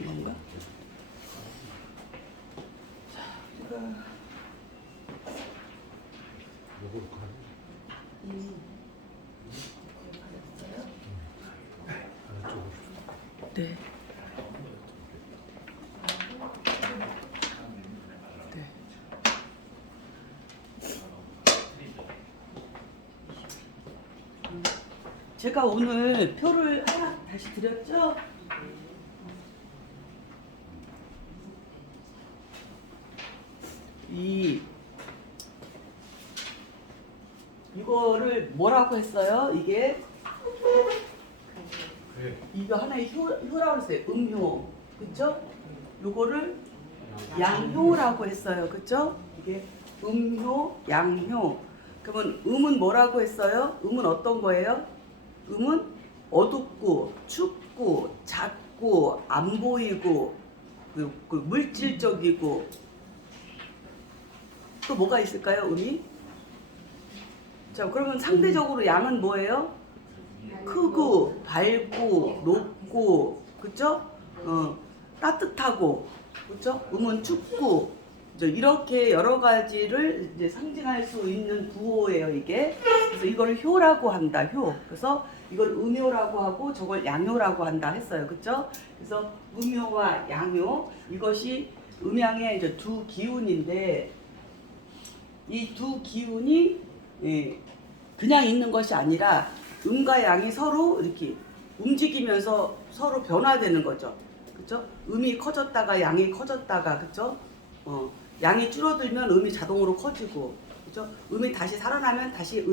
이건가? 자, 우리가 요거로 가는 안쪽으로. 네. 네. 제가 오늘 표를 하나 다시 드렸죠? 이거를 뭐라고 했어요? 이게 이거 하나의 효라고 했어요. 음효, 그쵸? 요거를 양효라고 했어요, 그쵸? 이게 음효, 양효. 그러면 음은 뭐라고 했어요? 음은 어떤 거예요? 음은 어둡고 춥고 작고 안 보이고 그 물질적이고 또 뭐가 있을까요? 음이? 자, 그러면 상대적으로 양은 뭐예요? 크고 밝고 높고 그쵸? 따뜻하고 그쵸? 음은 춥고 이렇게 여러 가지를 이제 상징할 수 있는 구호예요, 이게. 그래서 이걸 효라고 한다, 효. 그래서 이걸 음효라고 하고 저걸 양효라고 한다 했어요, 그쵸? 그래서 음효와 양효, 이것이 음양의 이제 두 기운인데 이 두 기운이 그냥 있는 것이 아니라 음과 양이 서로 이렇게 움직이면서 서로 변화되는 거죠. 그쵸? 음이 커졌다가 양이 커졌다가, 그쵸? 양이 줄어들면 음이 자동으로 커지고, 그쵸? 음이 다시 살아나면 다시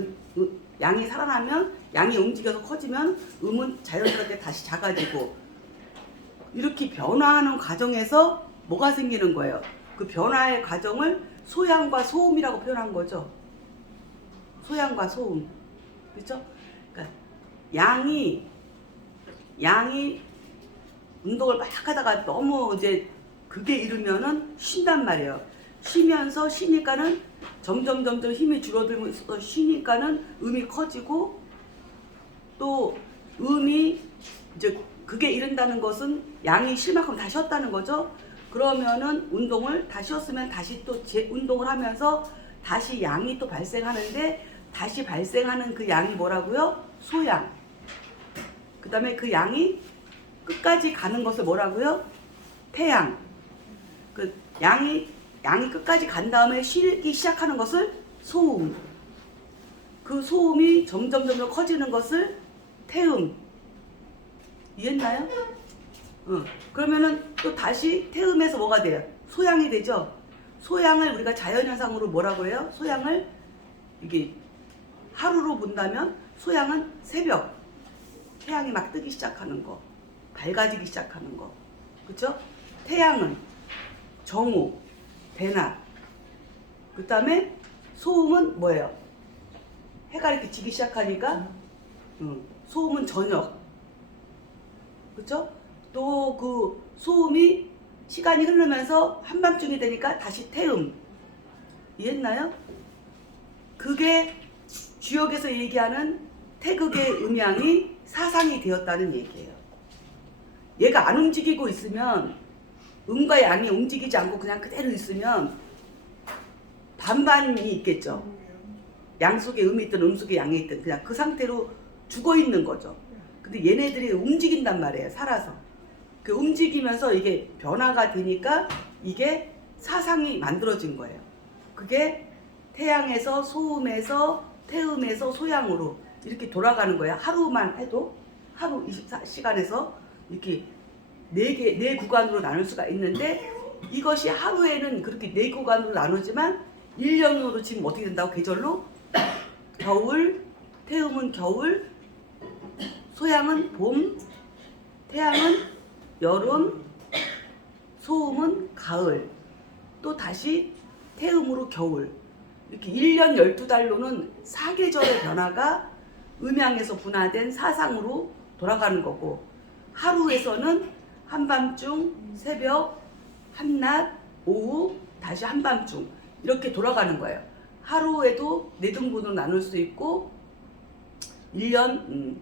양이 살아나면 양이 움직여서 커지면 음은 자연스럽게 다시 작아지고, 이렇게 변화하는 과정에서 뭐가 생기는 거예요? 그 변화의 과정을 소양과 소음이라고 표현한 거죠. 소양과 소음. 그렇죠? 그러니까 양이 운동을 막 하다가 너무 이제 극에 이르면은 쉰단 말이에요. 쉬면서 쉬니까는 점점 힘이 줄어들면서 쉬니까는 음이 커지고, 또 음이 이제 극에 이른다는 것은 양이 쉴 만큼 다 쉬었다는 거죠. 그러면은 운동을 다 쉬었으면 다시 또 운동을 하면서 다시 양이 또 발생하는데, 다시 발생하는 그 양이 뭐라고요? 소양. 그 다음에 그 양이 끝까지 가는 것을 뭐라고요? 태양. 그 양이 끝까지 간 다음에 쉬기 시작하는 것을 소음. 그 소음이 점점 커지는 것을 태음. 이해했나요? 그러면은 또 다시 태음에서 뭐가 돼요? 소양이 되죠? 소양을 우리가 자연현상으로 뭐라고 해요? 소양을 이게 하루로 본다면 소양은 새벽, 태양이 막 뜨기 시작하는 거, 밝아지기 시작하는 거, 그쵸? 태양은 정오, 대낮. 그 다음에 소음은 뭐예요? 해가 이렇게 지기 시작하니까 소음은 저녁, 그쵸? 또 그 소음이 시간이 흐르면서 한밤중이 되니까 다시 태음. 이해했나요? 그게 주역에서 얘기하는 태극의 음양이 사상이 되었다는 얘기예요. 얘가 안 움직이고 있으면, 음과 양이 움직이지 않고 그냥 그대로 있으면 반반이 있겠죠. 양 속에 음이 있든 음 속에 양이 있든 그냥 그 상태로 죽어 있는 거죠. 근데 얘네들이 움직인단 말이에요, 살아서. 그 움직이면서 이게 변화가 되니까 이게 사상이 만들어진 거예요. 그게 태양에서 소음에서 태음에서 소양으로 이렇게 돌아가는 거예요. 하루만 해도, 하루 24시간에서 이렇게 네 구간으로 나눌 수가 있는데, 이것이 하루에는 그렇게 4구간으로 나누지만 1년으로 지금 어떻게 된다고? 계절로 겨울, 태음은 겨울, 소양은 봄, 태양은 여름, 소음은 가을, 또 다시 태음으로 겨울. 이렇게 1년 12달로는 사계절의 변화가 음양에서 분화된 사상으로 돌아가는 거고, 하루에서는 한밤중, 새벽, 한낮, 오후, 다시 한밤중 이렇게 돌아가는 거예요. 하루에도 4등분으로 나눌 수 있고 1년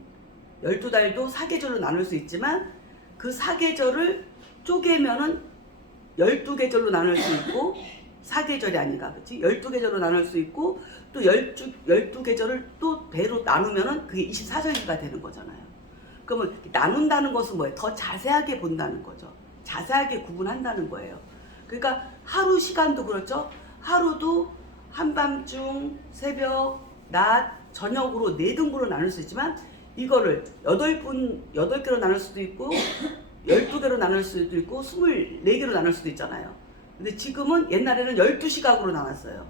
12달도 사계절로 나눌 수 있지만, 그 사계절을 쪼개면은 12계절로 나눌 수 있고 4계절이 아닌가, 그치? 12계절로 나눌 수 있고 또 12계절을 또 배로 나누면은 그게 24절기가 되는 거잖아요. 그러면 나눈다는 것은 뭐예요? 더 자세하게 본다는 거죠. 자세하게 구분한다는 거예요. 그러니까 하루 시간도 그렇죠. 하루도 한밤중, 새벽, 낮, 저녁으로 4등분으로 나눌 수 있지만 이거를 8개로 나눌 수도 있고 12개로 나눌 수도 있고 24개로 나눌 수도 있잖아요. 근데 지금은 옛날에는 12시각으로 나눴어요.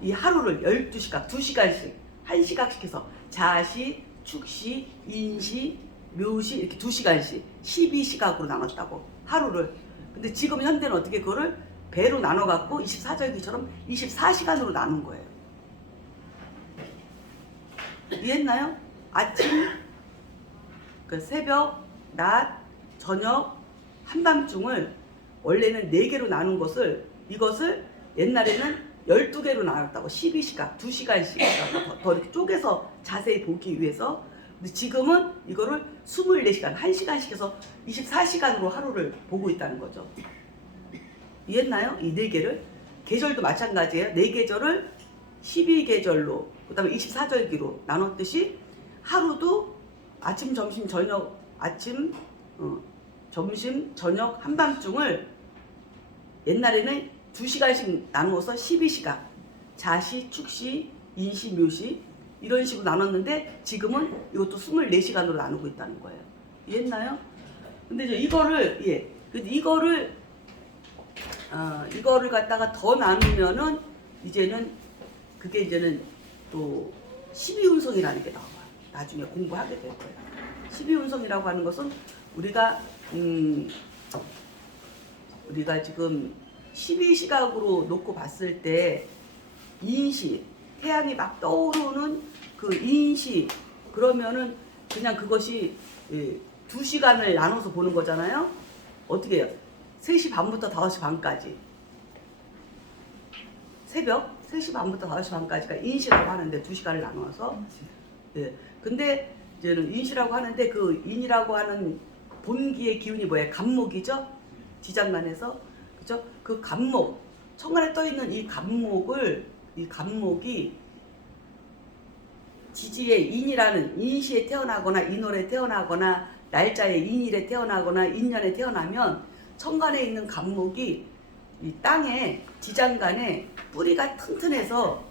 이 하루를 12시각, 2시간씩, 1시각씩 해서 자시, 축시, 인시, 묘시 이렇게 2시간씩 12시각으로 나눴다고 하루를. 근데 지금 현대는 어떻게 그거를 배로 나눠갖고 24절기처럼 24시간으로 나눈 거예요. 이해했나요? 아침, 그 새벽, 낮, 저녁, 한밤중을 원래는 4개로 나눈 것을 이것을 옛날에는 12개로 나눴다고. 12시각, 2시간씩 더 이렇게 쪼개서 자세히 보기 위해서. 근데 지금은 이거를 24시간, 1시간씩 해서 24시간으로 하루를 보고 있다는 거죠. 이해했나요? 이 4개를. 계절도 마찬가지예요. 4계절을 12계절로 그 다음에 24절기로 나눴듯이 하루도 아침, 점심, 저녁, 아침, 점심, 저녁, 한밤중을 옛날에는 2시간씩 나누어서 12시간 자시, 축시, 인시, 묘시 이런 식으로 나눴는데 지금은 이것도 24시간으로 나누고 있다는 거예요. 이해했나요? 근데 이제 이거를 갖다가 더 나누면은 이제는 그게 이제는 또 12운성이라는 게 나와요. 나중에 공부하게 될 거예요. 12운성이라고 하는 것은 우리가 지금 12시각으로 놓고 봤을 때 인시, 태양이 막 떠오르는 그 인시, 그러면은 그냥 그것이 2시간을 나눠서 보는 거잖아요. 어떻게 해요? 3시 반부터 5시 반까지. 새벽 3시 반부터 5시 반까지가 인시라고 하는데 2시간을 나눠서. 예. 근데 이제는 인시라고 하는데 그 인이라고 하는 본기의 기운이 뭐예요? 간목이죠? 지장간에서. 그죠? 그 간목, 천간에 떠 있는 이 간목이 지지의 인이라는 인시에 태어나거나 인월에 태어나거나 날짜에 인일에 태어나거나 인년에 태어나면 천간에 있는 간목이 이 땅에 지장간에 뿌리가 튼튼해서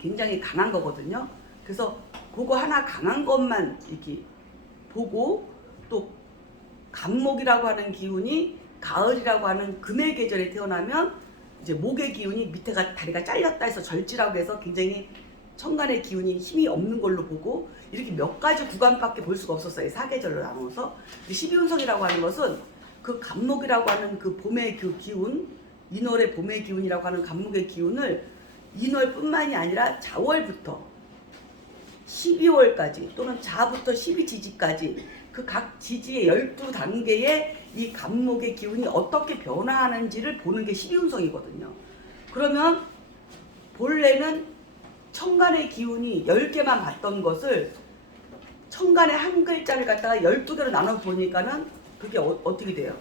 굉장히 강한 거거든요. 그래서 그거 하나 강한 것만 이렇게 보고 또 간목이라고 하는 기운이 가을이라고 하는 금의 계절에 태어나면 이제 목의 기운이 밑에가 다리가 잘렸다 해서 절지라고 해서 굉장히 천간의 기운이 힘이 없는 걸로 보고 이렇게 몇 가지 구간밖에 볼 수가 없었어요. 4계절로 나눠서. 12운성이라고 하는 것은 그 간목이라고 하는 그 봄의 그 기운, 인월의 봄의 기운이라고 하는 간목의 기운을 인월뿐만이 아니라 자월부터 12월까지 또는 자부터 12지지까지 그 각 지지의 12단계의 이 간목의 기운이 어떻게 변화하는지를 보는 게 12운성이거든요. 그러면 본래는 천간의 기운이 10개만 봤던 것을 천간의 한 글자를 갖다가 12개로 나눠 보니까는 그게 어떻게 돼요?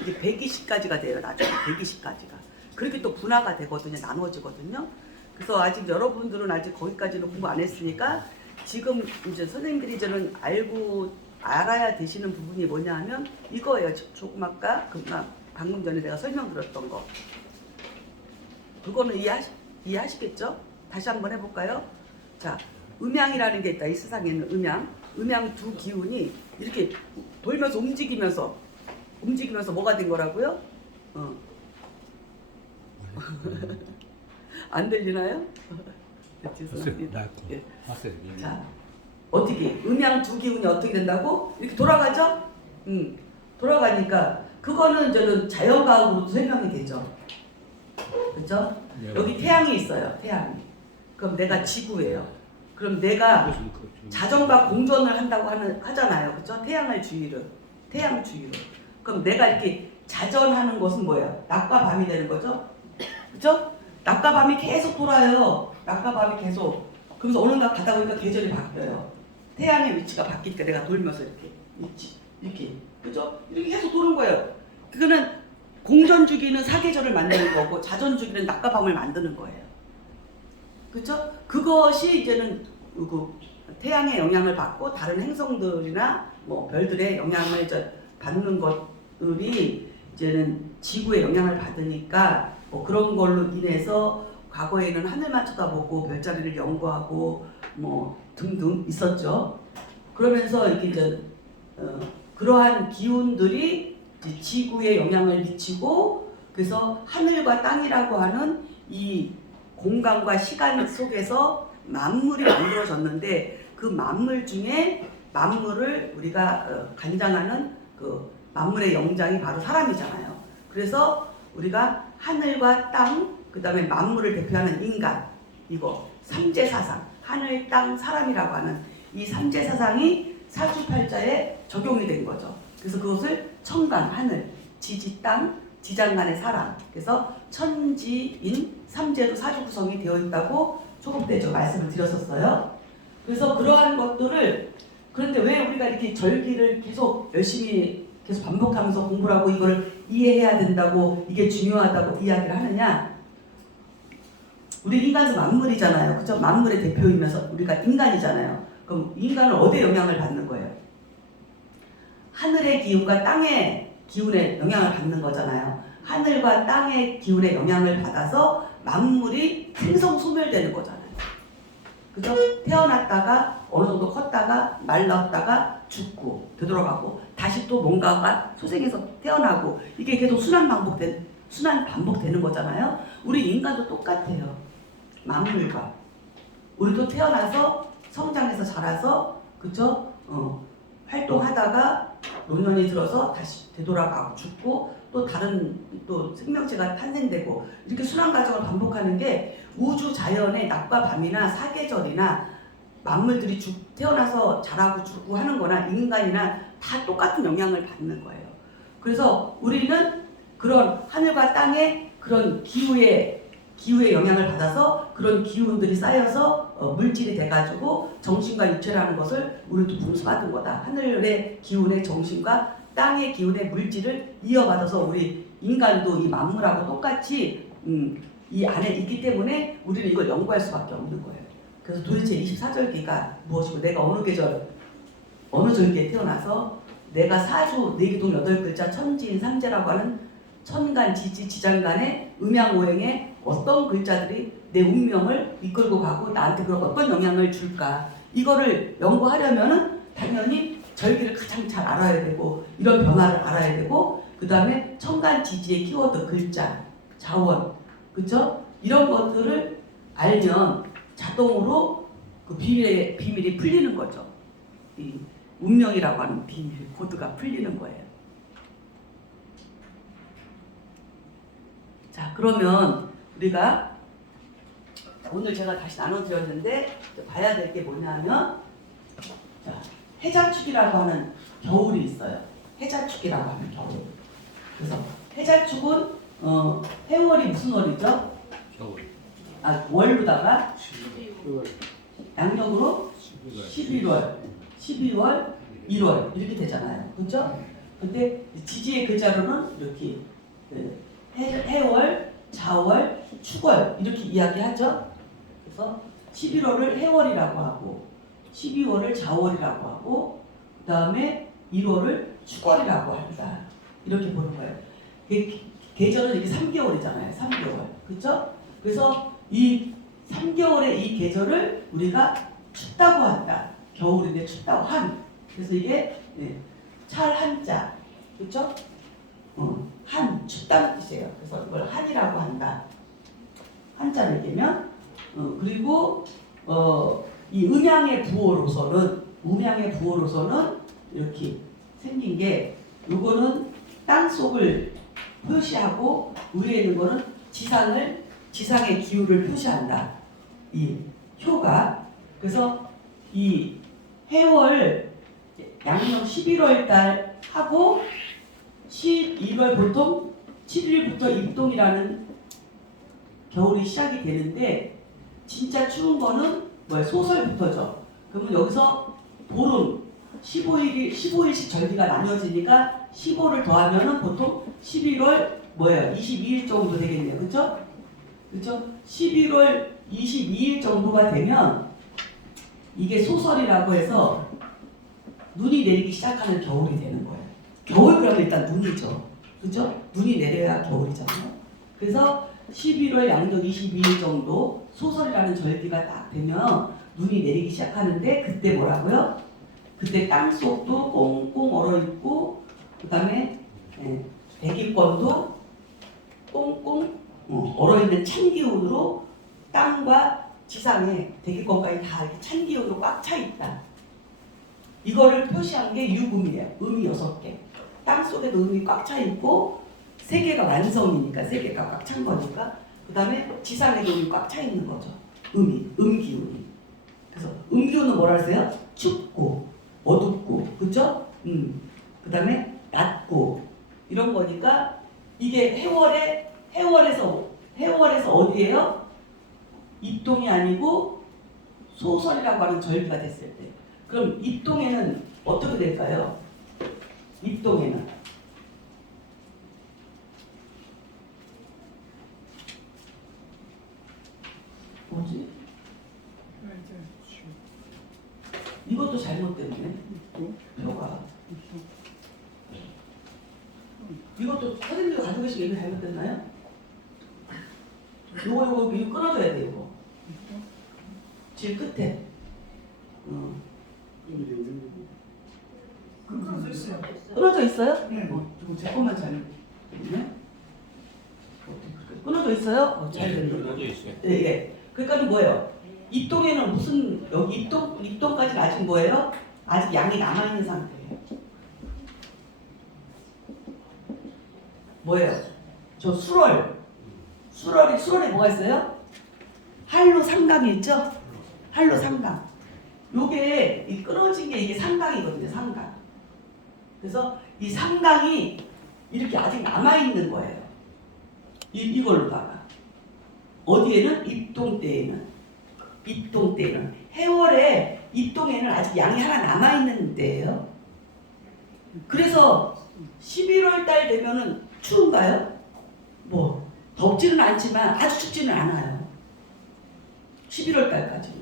이게 120까지가 돼요. 나중에 120까지가. 그렇게 또 분화가 되거든요. 나눠지거든요. 그래서 아직 여러분들은 아직 거기까지는 공부 안 했으니까 지금 이제 선생님들이 저는 알아야 되시는 부분이 뭐냐 하면 이거예요. 조금 아까 방금 전에 내가 설명드렸던 거. 그거는 이해하시겠죠? 다시 한번 해볼까요? 자, 음양이라는 게 있다. 이 세상에는 음양 두 기운이 이렇게 돌면서 움직이면서 뭐가 된 거라고요? 안 들리나요? 죄송합니다. 예. 자, 어떻게 음양 두 기운이 어떻게 된다고? 이렇게 돌아가죠? 돌아가니까 그거는 저는 자연과학으로도 설명이 되죠. 그렇죠? 여기 태양이 있어요. 태양이. 그럼 내가 지구예요. 그럼 내가 자전과 공전을 한다고 하잖아요. 그렇죠? 태양 주위로. 그럼 내가 이렇게 자전하는 것은 뭐예요? 낮과 밤이 되는 거죠? 그렇죠? 낮과 밤이 계속 돌아요. 낮과 밤이 계속. 그래서 어느 날 가다 보니까 계절이 바뀌어요. 태양의 위치가 바뀌니까 내가 돌면서 이렇게 그죠? 이렇게 계속 도는 거예요. 그거는 공전주기는 사계절을 만드는 거고 자전주기는 낮과 밤을 만드는 거예요. 그렇죠? 그것이 이제는 그 태양의 영향을 받고 다른 행성들이나 뭐 별들의 영향을 받는 것들이 이제는 지구의 영향을 받으니까 뭐 그런 걸로 인해서 과거에는 하늘만 쳐다보고 별자리를 연구하고 뭐 등등 있었죠. 그러면서 이게 이제 그러한 기운들이 이제 지구에 영향을 미치고 그래서 하늘과 땅이라고 하는 이 공간과 시간 속에서 만물이 만들어졌는데 그 만물 중에 만물을 우리가 관장하는 그 만물의 영장이 바로 사람이잖아요. 그래서 우리가 하늘과 땅, 그 다음에 만물을 대표하는 인간, 이거 삼재사상, 하늘, 땅, 사람이라고 하는 이 삼재사상이 사주팔자에 적용이 된 거죠. 그래서 그것을 천간, 하늘, 지지, 땅, 지장간의 사람, 그래서 천지인 삼재도 사주 구성이 되어 있다고 조금 전에 저 말씀을 드렸었어요. 그래서 그러한 것들을 그런데 왜 우리가 이렇게 절기를 계속 열심히 계속 반복하면서 공부를 하고 이걸 이해해야 된다고 이게 중요하다고 이야기를 하느냐? 우리 인간도 만물이잖아요. 그죠? 만물의 대표이면서 우리가 인간이잖아요. 그럼 인간은 어디에 영향을 받는 거예요? 하늘의 기운과 땅의 기운에 영향을 받는 거잖아요. 하늘과 땅의 기운에 영향을 받아서 만물이 생성소멸되는 거잖아요. 그죠? 태어났다가 어느 정도 컸다가 말랐다가 죽고 되돌아가고 다시 또 뭔가가 소생해서 태어나고 이게 계속 순환 반복되는 거잖아요. 우리 인간도 똑같아요. 만물과 우리도 태어나서 성장해서 자라서 그죠? 활동하다가 노년이 들어서 다시 되돌아가고 죽고 또 다른 또 생명체가 탄생되고 이렇게 순환 과정을 반복하는 게 우주 자연의 낮과 밤이나 사계절이나 만물들이 태어나서 자라고 죽고 하는 거나 인간이나 다 똑같은 영향을 받는 거예요. 그래서 우리는 그런 하늘과 땅의 그런 기후의 영향을 받아서 그런 기운들이 쌓여서 물질이 돼가지고 정신과 육체라는 것을 우리도 분수받은 거다. 하늘의 기운의 정신과 땅의 기운의 물질을 이어받아서 우리 인간도 이 만물하고 똑같이 이 안에 있기 때문에 우리는 이걸 연구할 수밖에 없는 거예요. 그래서 도대체 24절기가 무엇이고 내가 어느 계절 어느 절기에 태어나서 내가 사주 네기동 8글자 천지인 삼재라고 하는 천간, 지지, 지장간의 음양오행에 어떤 글자들이 내 운명을 이끌고 가고 나한테 그런 어떤 영향을 줄까 이거를 연구하려면은 당연히 절기를 가장 잘 알아야 되고 이런 변화를 알아야 되고 그 다음에 천간, 지지의 키워드 글자, 자원 그쵸? 이런 것들을 알면 자동으로 그 비밀이 풀리는 거죠. 이 운명이라고 하는 비밀 코드가 풀리는 거예요. 자, 그러면 우리가 오늘 제가 다시 나눠드렸는데 봐야 될 게 뭐냐면 자, 해자축이라고 하는 겨울이 있어요. 해자축이라고 하는 겨울. 그래서 해자축은 해월이 무슨 월이죠? 겨울. 아, 월로다가 12월. 양력으로 11월, 12월, 1월 이렇게 되잖아요. 그렇죠? 근데 지지의 글자로는 이렇게 해월, 자월, 축월 이렇게 이야기하죠. 그래서 11월을 해월이라고 하고 12월을 자월이라고 하고 그 다음에 1월을 축월이라고 한다. 이렇게 보는 거예요. 계절은 이게 3개월이잖아요. 3개월. 그렇죠? 그래서 이 3개월의 이 계절을 우리가 춥다고 한다. 겨울인데 춥다고 한. 그래서 이게 찰 한자. 그렇죠? 한, 춥다는 뜻이에요. 그래서 이걸 한이라고 한다. 한자를 깨면 그리고 이 음양의 부호로서는 이렇게 생긴 게 요거는 땅 속을 표시하고 위에 있는 거는 지상의 기후를 표시한다. 이 효가 그래서 이 해월 양력 11월 달 하고 11월 보통 7일부터 입동이라는 겨울이 시작이 되는데 진짜 추운 거는 뭐야? 소설부터죠. 그러면 여기서 보름 15일씩 절기가 나뉘어지니까 15를 더하면은 보통 11월 뭐예요? 22일 정도 되겠네요. 그쵸? 그쵸? 11월 22일 정도가 되면 이게 소설이라고 해서 눈이 내리기 시작하는 겨울이 되는 거예요. 겨울 그러면 일단 눈이죠. 그죠? 눈이 내려야 겨울이잖아요. 그래서 11월 양력 22일 정도 소설이라는 절기가 딱 되면 눈이 내리기 시작하는데 그때 뭐라고요? 그때 땅속도 꽁꽁 얼어있고 그 다음에 대기권도 꽁꽁 얼어있는 찬 기운으로 땅과 지상에 대기권까지 다 이렇게 찬 기운으로 꽉 차 있다. 이거를 표시한 게 유금이에요. 음이 6개. 땅속에도 음이 꽉 차 있고 세 개가 완성이니까 세 개가 꽉 찬 거니까 그 다음에 지상에도 음이 꽉 차 있는 거죠. 음기운이. 그래서 음기운은 뭐라 하세요? 춥고 어둡고 그죠? 그 다음에 낮고 이런 거니까 이게 해월에서 어디예요? 입동이 아니고 소설이라고 하는 절기가 됐을 때 그럼 입동에는 어떻게 될까요? 입동에는 뭐지? 이것도 잘못됐네. 표가. 이것도 선생님이 가지고 계신 게 이거 잘못됐나요? 이거 끊어줘야 돼 이거. 질 끝에. 끊어져 있어요. 끊어져 있어요? 네. 제 것만 잘못됐네. 끊어져 있어요? 잘 됐네. 끊어져 있어요. 예, 예. 그러니까는 뭐예요? 입동에는 무슨 여기 입동까지는 아직 뭐예요? 아직 양이 남아 있는 상태예요. 뭐예요? 저 수월에 뭐가 있어요? 한로 상강이 있죠? 한로 상강. 요게 이 끊어진 게 이게 상강이거든요. 상강. 그래서 이 상강이 이렇게 아직 남아 있는 거예요. 이걸로다가 어디에는 입동 때에는 해월에 입동에는 아직 양이 하나 남아 있는 때예요. 그래서 11월 달 되면은 추운가요? 뭐 덥지는 않지만 아주 춥지는 않아요. 11월 달까지는.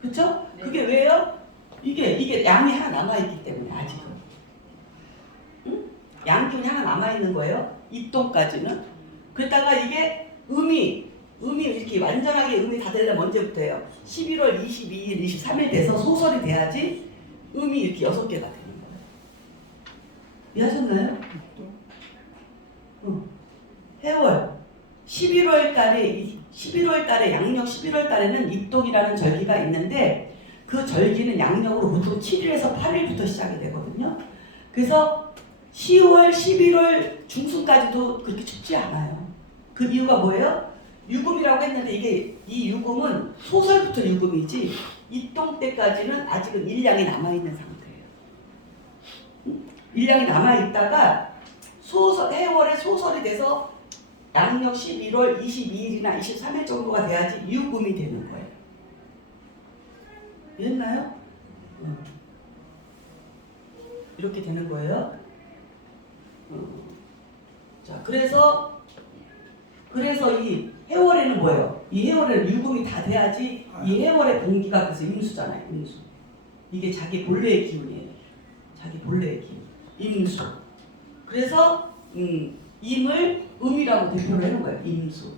그렇죠? 네. 그게 왜요? 이게 양이 하나 남아 있기 때문에 아직은. 응? 양균이 하나 남아 있는 거예요. 입동까지는. 그러다가 이게 음이 이렇게 완전하게 음이 다 되려면 언제부터예요? 11월 22일, 23일 돼서 소설이 돼야지 음이 이렇게 6개가 되는 거예요. 이해하셨나요? 해월 11월 달에 양력 11월 달에는 입동이라는 절기가 있는데 그 절기는 양력으로 보통 7일에서 8일부터 시작이 되거든요. 그래서 10월, 11월 중순까지도 그렇게 춥지 않아요. 그 이유가 뭐예요? 유금이라고 했는데 이 유금은 소설부터 유금이지 입동 때까지는 아직은 일량이 남아있는 상태예요. 일량이 남아있다가 해월에 소설이 돼서 양력 11월 22일이나 23일 정도가 돼야지 유금이 되는 거예요. 이해했나요? 이렇게 되는 거예요. 자, 그래서 이 해월에는 뭐예요? 이 해월에는 유금이 다 돼야지 이 해월의 공기가 그래서 임수잖아요. 임수. 이게 자기 본래의 기운이에요. 자기 본래의 기운. 임수. 그래서 임을 음이라고 대표를 해놓은 거예요. 임수,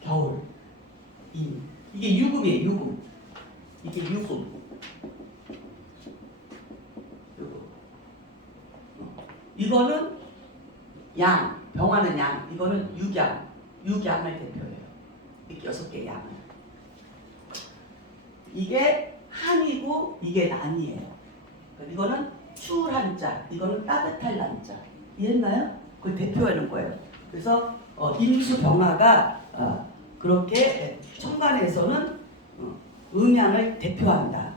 겨울, 임. 이게 유금이에요. 유금. 이게 유금. 이거는 양, 병화는 양. 이거는 육양을 대표해요. 이렇게 6개의 양을. 이게 한이고 이게 난이에요. 이거는 추울 한자, 이거는 따뜻할 난자. 이해했나요? 그걸 대표하는 거예요. 그래서 임수 병화가 그렇게 천간에서는 음양을 대표한다.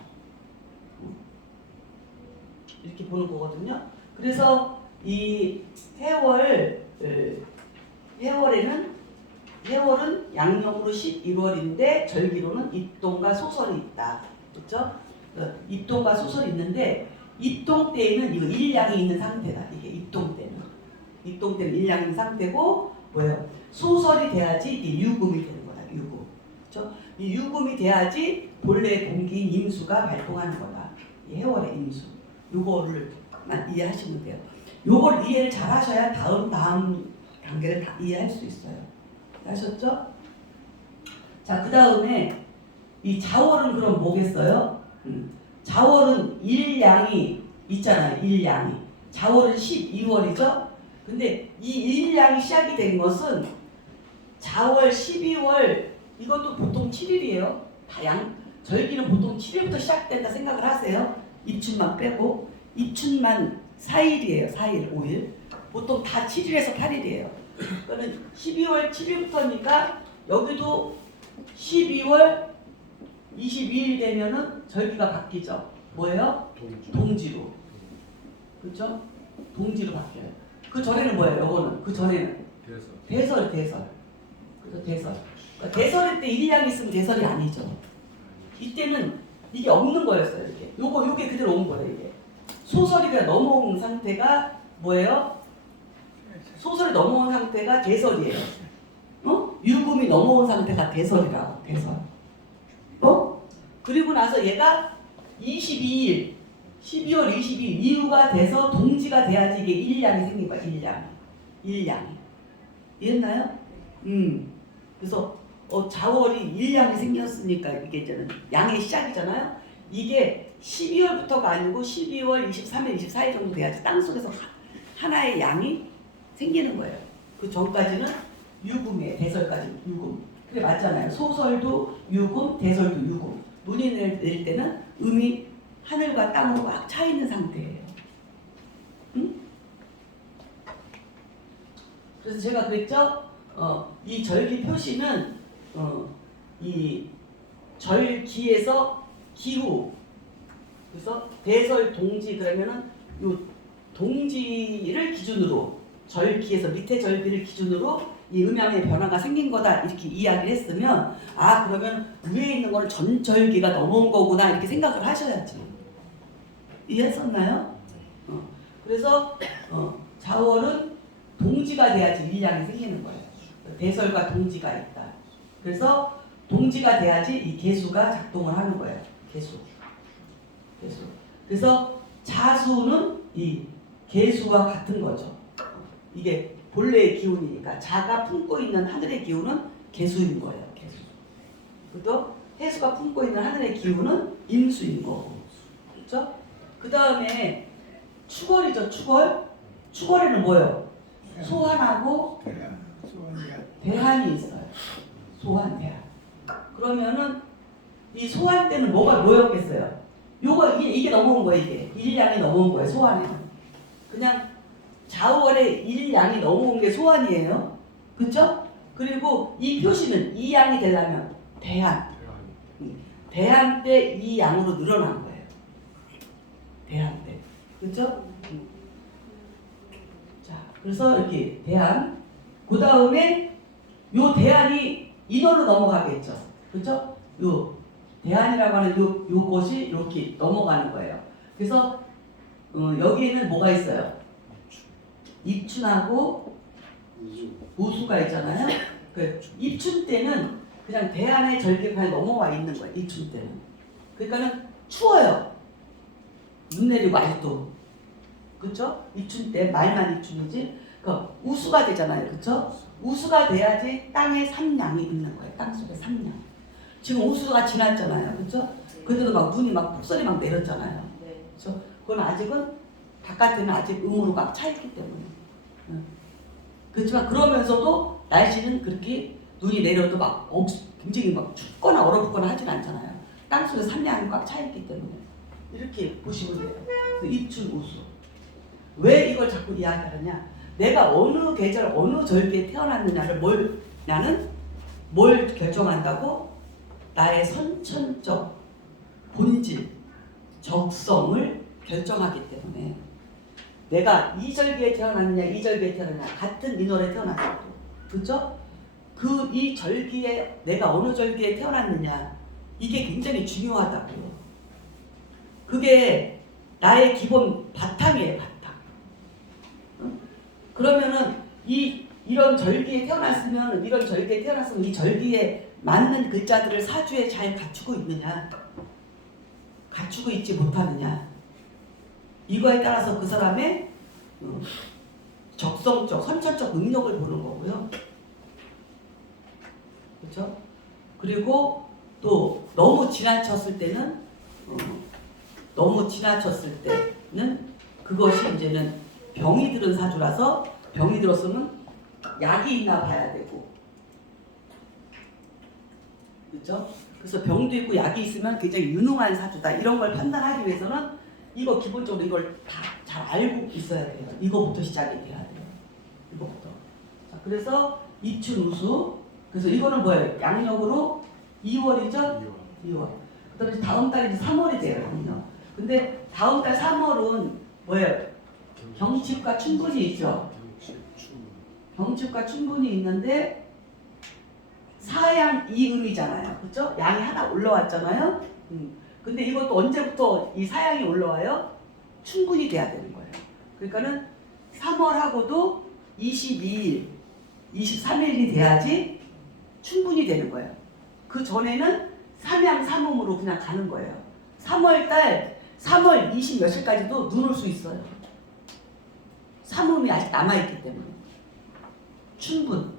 이렇게 보는 거거든요. 그래서 이 해월은 양력으로 11월인데 절기로는 입동과 소설이 있다. 그렇죠? 입동과 소설이 있는데 입동 때에는 이거 일양이 있는 상태다. 이게 입동 때는. 입동 때는 일양인 상태고 뭐예요? 소설이 돼야지 이게 유금이 되는 거다. 유금. 그렇죠? 이 유금이 돼야지 본래 동기인 임수가 발동하는 거다. 이 해월의 임수. 요거를 이해하시면 돼요. 요걸 이해를 잘 하셔야 다음 단계를 다 이해할 수 있어요. 아셨죠? 자, 그 다음에 이 자월은 그럼 뭐겠어요? 자월은 일양이 있잖아요. 일양이. 자월은 12월이죠. 근데 이 일양이 시작이 된 것은 자월, 12월 이것도 보통 7일이에요. 다양 절기는 보통 7일부터 시작된다 생각을 하세요. 입춘만 빼고 입춘만 4일이에요. 4일, 5일. 보통 다 7일에서 8일이에요. 그러면 12월 7일부터니까 여기도 12월 22일 되면은 절기가 바뀌죠. 뭐예요? 동지로. 그렇죠? 동지로 바뀌어요. 그 전에는 뭐예요? 요거는 그 전에는 대설. 그래서 대설. 그러니까 대설일 때 일양이 있으면 대설이 아니죠. 이때는 이게 없는 거였어요. 이렇게. 요게 그대로 온 거예요. 이게 소설이 그냥 넘어온 상태가 뭐예요? 소설이 넘어온 상태가 대설이에요. 유금이 넘어온 상태가 대설이라고. 대설. 그리고 나서 얘가 22일 12월 22일 이후가 돼서 동지가 돼야지 이게 일양이 생긴 거야. 일양이. 이해했나요? 그래서 자월이 일양이 생겼으니까 이게 이제는 양의 시작이잖아요. 이게 12월부터가 아니고 12월 23일, 24일 정도 돼야지 땅속에서 하나의 양이 생기는 거예요. 그 전까지는 유금이에요. 대설까지 유금. 그게 맞잖아요. 소설도 유금, 대설도 유금. 눈이 내릴 때는 음이 하늘과 땅으로 막 차 있는 상태예요. 그래서 제가 그랬죠. 이 절기 표시는 이 절기에서 기후. 그래서 대설 동지 그러면은 요 동지를 기준으로 절기에서 밑에 절기를 기준으로 이 음양의 변화가 생긴 거다 이렇게 이야기를 했으면 그러면 위에 있는 거는 전절기가 넘어온 거구나 이렇게 생각을 하셔야지. 이해했었나요? 그래서 자월은 동지가 돼야지 일양이 생기는 거예요. 대설과 동지가 있다. 그래서 동지가 돼야지 이 계수가 작동을 하는 거예요. 계수. 그래서 자수는 이 계수와 같은 거죠. 이게 본래의 기운이니까 자가 품고 있는 하늘의 기운은 계수인 거예요. 계수. 그리고 해수가 품고 있는 하늘의 기운은 임수인 거고. 그렇죠? 그 다음에 축월이죠. 축월에는 뭐예요? 소환하고 대한이 있어요. 소환, 대한. 그러면은 이 소환 때는 뭐였겠어요? 이게 넘어온 거예요. 이게 일양이 넘어온 거예요. 소환에는 그냥 자월에 일양이 넘어온 게 소환이에요. 그렇죠? 그리고 이 표시는 이 양이 되려면 대한 때 이 양으로 늘어난 거예요. 대한 때. 그렇죠? 자, 그래서 이렇게 대한. 그 다음에 요 대한이 인월로 넘어가겠죠. 그렇죠? 요 대한이라고 하는 요것이 이렇게 넘어가는 거예요. 그래서 여기에는 뭐가 있어요? 입춘하고 우수가 있잖아요. 그 입춘 때는 그냥 대한의 절기가 그냥 넘어와 있는 거예요. 입춘 때는. 그러니까는 추워요. 눈 내리고 아직도. 그렇죠? 입춘 때 말만 입춘이지. 그 우수가 되잖아요. 그렇죠? 우수가 돼야지 땅에 삼양이 있는 거예요. 땅 속에 삼양. 지금 우수가 지났잖아요. 그렇죠? 그때도 막 눈이 막 폭설이 막 내렸잖아요. 그렇죠? 그건 아직은 바깥에는 아직 음으로 막 차 있기 때문에. 그렇지만 그러면서도 날씨는 그렇게 눈이 내려도 막 굉장히 막 춥거나 얼어붙거나 하진 않잖아요. 땅 속에 삼양이 꽉 차 있기 때문에. 이렇게 보시면 돼요. 입춘 우수. 왜 이걸 자꾸 이야기하느냐? 내가 어느 계절, 어느 절기에 태어났느냐를 뭘 결정한다고? 나의 선천적 본질, 적성을 결정하기 때문에 내가 이 절기에 태어났느냐, 이 절기에 태어났느냐, 같은 인월에 태어났어도, 그렇죠? 이 절기에 내가 어느 절기에 태어났느냐, 이게 굉장히 중요하다고요. 그게 나의 기본 바탕이에요, 바탕. 그러면은 이런 절기에 태어났으면 이 절기에 맞는 글자들을 사주에 잘 갖추고 있느냐, 갖추고 있지 못하느냐, 이거에 따라서 그 사람의 적성적, 선천적 능력을 보는 거고요. 그렇죠? 그리고 또 너무 지나쳤을 때는 그것이 이제는 병이 들은 사주라서, 병이 들었으면 약이 있나 봐야 되고, 그렇죠? 그래서 병도 있고 약이 있으면 굉장히 유능한 사주다, 이런 걸 판단하기 위해서는 이거 기본적으로 이걸 다 잘 알고 있어야 돼요. 이거부터 시작이 돼야 돼요. 이거부터. 자, 그래서 입춘우수. 그래서 이거는 뭐예요? 양력으로 2월이죠? 2월. 그다음에 다음 달이 이제 3월이 돼요. 양력. 근데 다음 달 3월은 뭐예요? 경칩과 춘분이 있죠. 경칩과 춘분이 있는데 사양 이음이잖아요. 그렇죠? 양이 하나 올라왔잖아요. 근데 이것도 언제부터 이 사양이 올라와요? 춘분이 돼야 되는 거예요. 그러니까는 3월하고도 22일, 23일이 돼야지 춘분이 되는 거예요. 그 전에는 삼양 삼음으로 그냥 가는 거예요. 3월 20 며칠까지도 눈 올 수 있어요. 삼음이 아직 남아있기 때문에. 춘분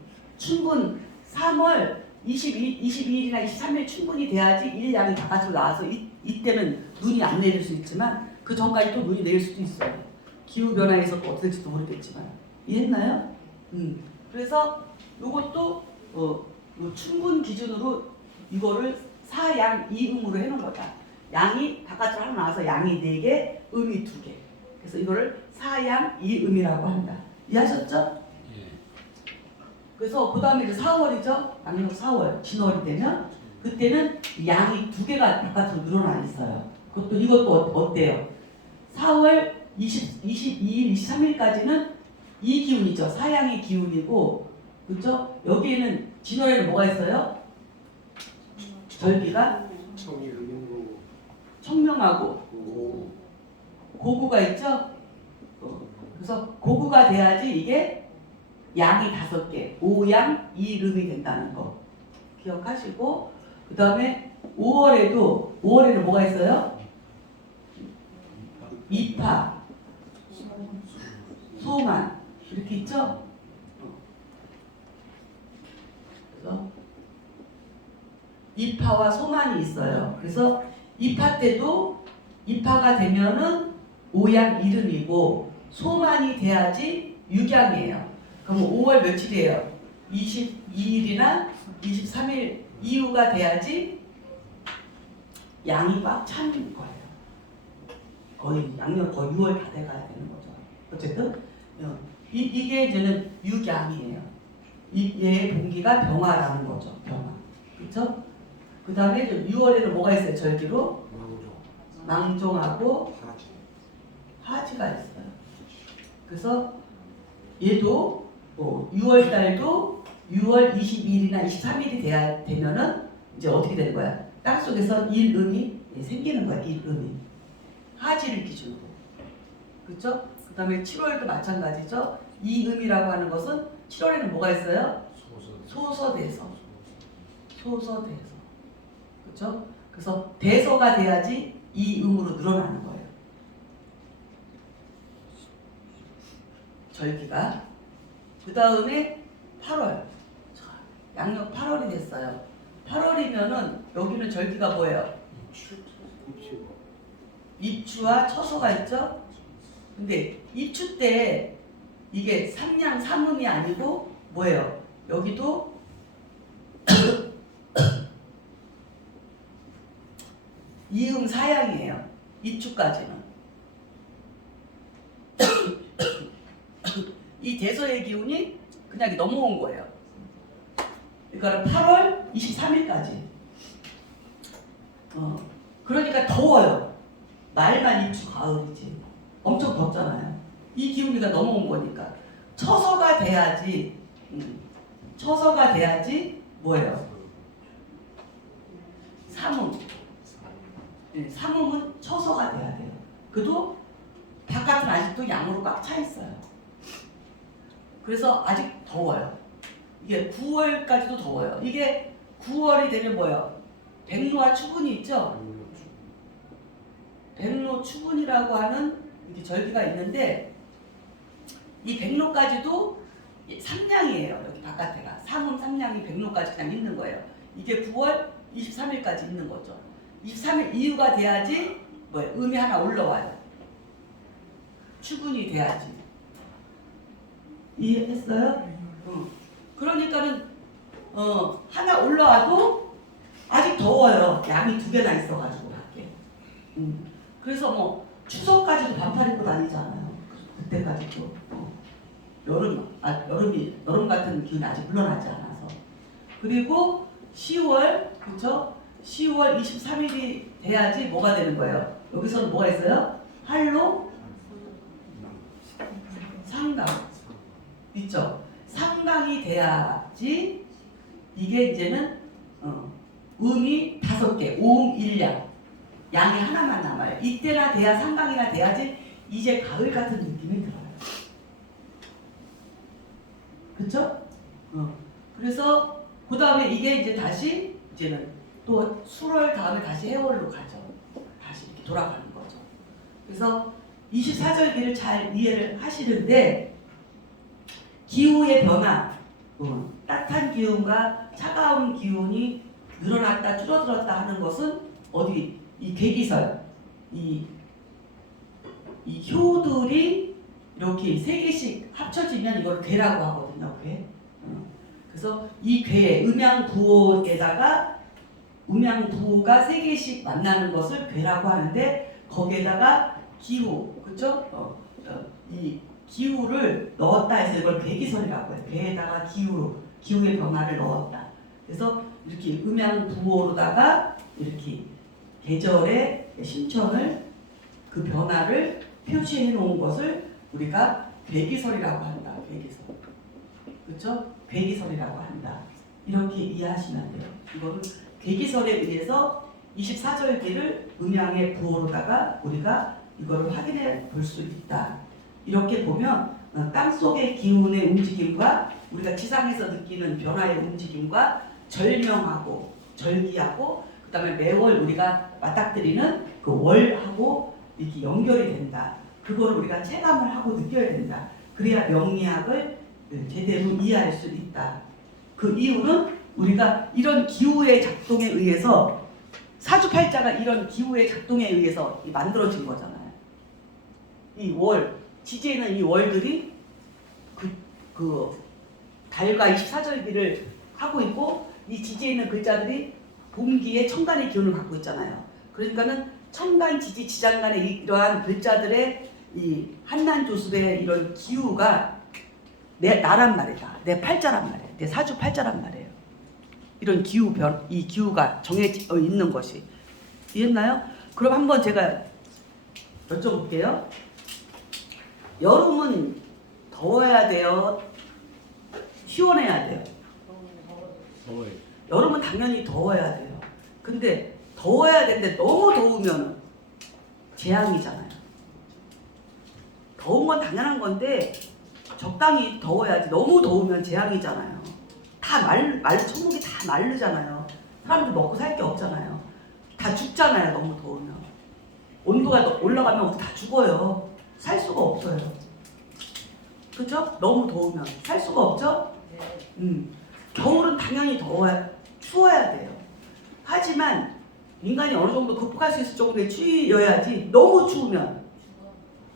3월 22일이나 23일 춘분이 돼야지 일양이 바깥으로 나와서 이때는 눈이 안 내릴 수 있지만 그 전까지 또 눈이 내릴 수도 있어요. 기후변화에서 또 어떻게 될지도 모르겠지만. 이해했나요? 그래서 이것도 춘분 기준으로 이거를 사양 이음으로 해놓은 거다. 양이 바깥으로 하나 나와서 양이 4개, 음이 2개. 그래서 이거를 사양 이음이라고 한다. 이해하셨죠? 그래서 그 다음에 이제 4월이죠. 양력 4월, 진월이 되면 그때는 양이 2개가 바깥으로 늘어나 있어요. 이것도 어때요? 4월 22일, 23일까지는 이 기운이죠. 사양의 기운이고, 그렇죠? 여기에는 진월에는 뭐가 있어요? 절기가 청명하고 고구가 있죠. 그래서 고구가 돼야지 이게 양이 5개, 오양 이름이 된다는 거 기억하시고, 그 다음에 5월에는 뭐가 있어요? 이파, 소만 이렇게 있죠? 그래서 이파와 소만이 있어요. 그래서 이파 때도 이파가 되면은 오양 이름이고 소만이 돼야지 육양이에요. 그럼 5월 며칠이에요? 22일이나 23일 이후가 돼야지 양이 꽉 차는 거예요. 거의 양력 거의 6월 다 돼가야 되는 거죠. 어쨌든 이게 이제는 육양이에요. 얘의 동기가 병화라는 거죠. 병화. 그렇죠? 그 다음에 6월에는 뭐가 있어요? 절기로 망종하고 하지가 있어요. 그래서 얘도 6월 달도 6월 22일이나 23일이 되면은 이제 어떻게 되는 거야? 땅 속에서 일음이 생기는 거야. 일음이. 하지를 기준으로. 그렇죠? 그 다음에 7월도 마찬가지죠. 이음이라고 하는 것은 7월에는 뭐가 있어요? 소서대서. 그렇죠? 그래서 대서가 돼야지 이음으로 늘어나는 거예요. 절기가. 그 다음에 8월. 양력 8월이 됐어요. 8월이면은 여기는 절기가 뭐예요? 입추와 처소가 있죠? 근데 입추 때 이게 삼양 삼음이 아니고 뭐예요? 여기도 이음 사양이에요. 입추까지는. 이 대서의 기운이 그냥 넘어온 거예요. 그러니까 8월 23일까지. 그러니까 더워요. 말만 입추 가을이지. 엄청 덥잖아요. 이 기운이 다 넘어온 거니까. 처서가 돼야지. 처서가 돼야지 뭐예요? 삼음. 삼음은 처서가 돼야 돼요. 그래도 바깥은 아직도 양으로 꽉 차 있어요. 그래서 아직 더워요. 이게 9월까지도 더워요. 이게 9월이 되면 뭐예요? 백로와 추분이 있죠? 백로 추분이라고 하는 이렇게 절기가 있는데 이 백로까지도 삼량이에요. 여기 바깥에가 삼음 삼량이 백로까지 그냥 있는 거예요. 이게 9월 23일까지 있는 거죠. 23일 이후가 돼야지 뭐예요? 음이 하나 올라와요. 추분이 돼야지. 이해했어요? 그러니까는 하나 올라와도 아직 더워요. 양이 2개나 있어가지고 밖에. 그래서 뭐 추석까지도 반팔 입고 다니잖아요. 그때까지도 여름 같은 기운이 아직 물러나지 않아서. 그리고 10월 그렇죠? 10월 23일이 돼야지 뭐가 되는 거예요? 여기서는 뭐가 있어요? 한로 상당 있죠? 상당이 돼야지 이게 이제는 음이 5개, 오음 1량 양이 하나만 남아요. 이때나 돼야 상강이나 돼야지 이제 가을 같은 느낌이 들어요. 그렇죠? 그래서 그 다음에 이게 이제 다시 이제는 또 수월 다음에 다시 해월로 가죠. 다시 이렇게 돌아가는 거죠. 그래서 24절기를 잘 이해를 하시는데 기후의 변화, 따뜻한 기운과 차가운 기운이 늘어났다 줄어들었다 하는 것은 어디 이 괴기설, 이 효들이 이렇게 3개씩 합쳐지면 이걸 괴라고 하거든요. 괴. 그래서 이 괴, 음양부호에다가 음양부호가 3개씩 만나는 것을 괴라고 하는데 거기에다가 기후, 그렇죠? 이 기후를 넣었다 해서 이걸 괴기설이라고 해요. 괴에다가 기후의 변화를 넣었다. 그래서 이렇게 음양부호로다가 이렇게 계절의 심천을 그 변화를 표시해 놓은 것을 우리가 괴기설이라고 한다. 괴기설. 그렇죠? 괴기설이라고 한다. 이렇게 이해하시면 돼요. 이거는 괴기설에 의해서 24절기를 음양의 부호로다가 우리가 이거를 확인해 볼 수 있다. 이렇게 보면 땅속의 기운의 움직임과 우리가 지상에서 느끼는 변화의 움직임과 절명하고 절기하고 그 다음에 매월 우리가 맞닥뜨리는 그 월하고 이렇게 연결이 된다. 그걸 우리가 체감을 하고 느껴야 된다. 그래야 명리학을 제대로 이해할 수 있다. 그 이유는 우리가 이런 기후의 작동에 의해서 사주팔자가 이런 기후의 작동에 의해서 만들어진 거잖아요. 이 월, 지지에는 이 월들이 그 달과 24절기를 하고 있고 이 지지에 있는 글자들이 봄기에 천간의 기운을 갖고 있잖아요. 그러니까는 천간, 지지, 지장간의 이러한 글자들의 이 한난조습의 이런 기후가 나란 말이다. 내 팔자란 말이에요. 내 사주 팔자란 말이에요. 이런 이 기후가 정해져 있는 것이. 이해했나요? 그럼 한번 제가 여쭤볼게요. 여름은 더워야 돼요? 시원해야 돼요? 더워요. 여름은 당연히 더워야 돼요. 근데 더워야 되는데 너무 더우면 재앙이잖아요. 더운 건 당연한 건데 적당히 더워야지. 너무 더우면 재앙이잖아요. 다 천국이 다 마르잖아요. 사람들 먹고 살 게 없잖아요. 다 죽잖아요. 너무 더우면. 온도가 올라가면 다 죽어요. 살 수가 없어요. 그죠? 너무 더우면 살 수가 없죠? 겨울은 당연히 추워야 돼요. 하지만 인간이 어느 정도 극복할 수 있을 정도의 추위여야지 너무 추우면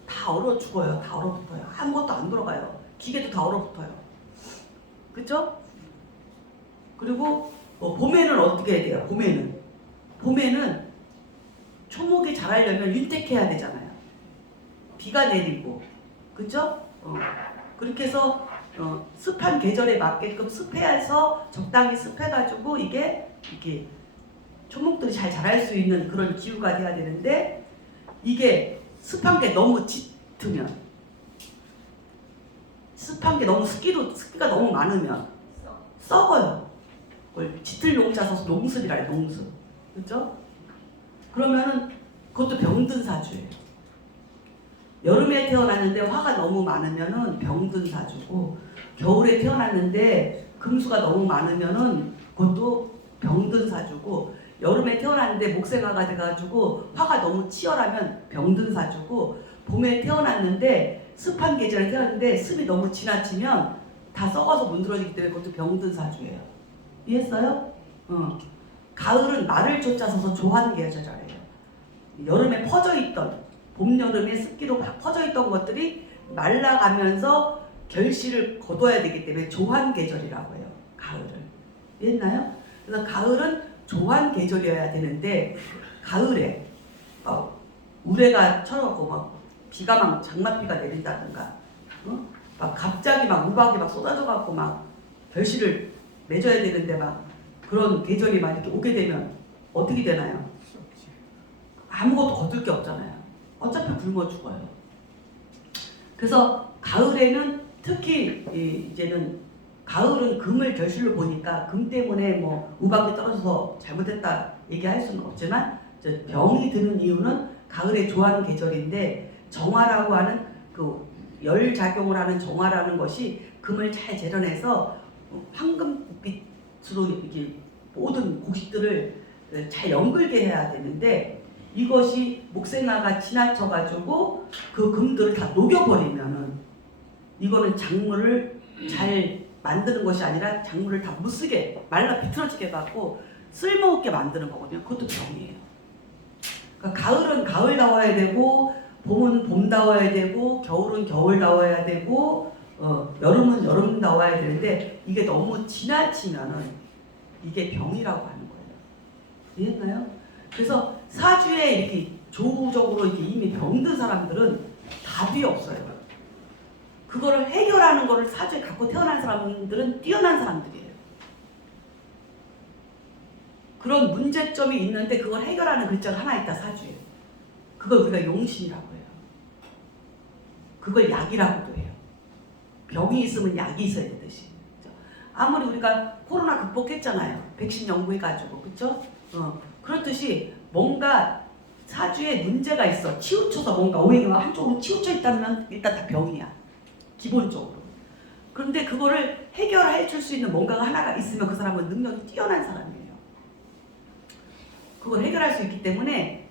다 얼어 죽어요. 다 얼어붙어요. 아무것도 안 돌아가요. 기계도 다 얼어붙어요. 그죠? 그리고 봄에는 어떻게 해야 돼요? 봄에는 초목이 자라려면 윤택해야 되잖아요. 비가 내리고, 그죠? 그렇게 해서 습한 계절에 맞게끔 습해서 적당히 습해가지고 이게 이렇게 초목들이 잘 자랄 수 있는 그런 기후가 돼야 되는데 이게 습한 게 너무 짙으면, 습한 게 너무 습기가 너무 많으면 썩어요. 그걸 짙을 용자 써서 농습이라 해요. 농습. 그죠? 그러면은 그것도 병든 사주예요. 여름에 태어났는데 화가 너무 많으면은 병든 사주고 겨울에 태어났는데 금수가 너무 많으면은 그것도 병든 사주고, 여름에 태어났는데 목생화가 돼가지고 화가 너무 치열하면 병든 사주고, 봄에 태어났는데 습한 계절에 태어났는데 습이 너무 지나치면 다 썩어서 문드러지기 때문에 그것도 병든 사주예요. 이해했어요? 가을은 말을 쫓아서서 조한 계절이에요. 여름에 퍼져있던, 봄, 여름에 습기로 막 퍼져있던 것들이 말라가면서 결실을 거둬야 되기 때문에 조한 계절이라고 해요. 가을을. 이해했나요? 그래서 가을은 조한 계절이어야 되는데, 가을에 우레가 쳐갖고 막 비가 막 장맛비가 내린다든가, 막 갑자기 막 우박이 막 쏟아져갖고 막 결실을 맺어야 되는데 막 그런 계절이 막 이렇게 오게 되면 어떻게 되나요? 아무것도 거둘 게 없잖아요. 어차피 굶어 죽어요. 그래서 가을에는 특히 이제는 가을은 금을 결실로 보니까 금 때문에 뭐 우박이 떨어져서 잘못했다 얘기할 수는 없지만, 병이 드는 이유는 가을에 좋아하는 계절인데, 정화라고 하는 그 열 작용을 하는 정화라는 것이 금을 잘 재련해서 황금빛으로 이렇게 모든 곡식들을 잘 연글게 해야 되는데, 이것이 목생화가 지나쳐가지고 그 금들을 다 녹여버리면은 이거는 작물을 잘 만드는 것이 아니라 작물을 다 못쓰게 말라 비틀어지게 해갖고 쓸모없게 만드는 거거든요. 그것도 병이에요. 그러니까 가을은 가을다워야 되고, 봄은 봄다워야 되고, 겨울은 겨울다워야 되고, 여름은 여름다워야 되는데, 이게 너무 지나치면은 이게 병이라고 하는 거예요. 이해했나요? 그래서 사주에 이렇게 조우적으로 이렇게 이미 병든 사람들은 답이 없어요. 그거를 해결하는 거를 사주에 갖고 태어난 사람들은 뛰어난 사람들이에요. 그런 문제점이 있는데 그걸 해결하는 글자가 하나 있다, 사주에. 그걸 우리가 용신이라고 해요. 그걸 약이라고도 해요. 병이 있으면 약이 있어야 되듯이. 아무리 우리가 코로나 극복했잖아요. 백신 연구해가지고, 그쵸? 그렇듯이 뭔가 사주에 문제가 있어. 치우쳐서 뭔가 오히려 한쪽으로 치우쳐 있다면 일단 다 병이야. 기본적으로. 그런데 그거를 해결해 줄 수 있는 뭔가가 하나가 있으면 그 사람은 능력이 뛰어난 사람이에요. 그걸 해결할 수 있기 때문에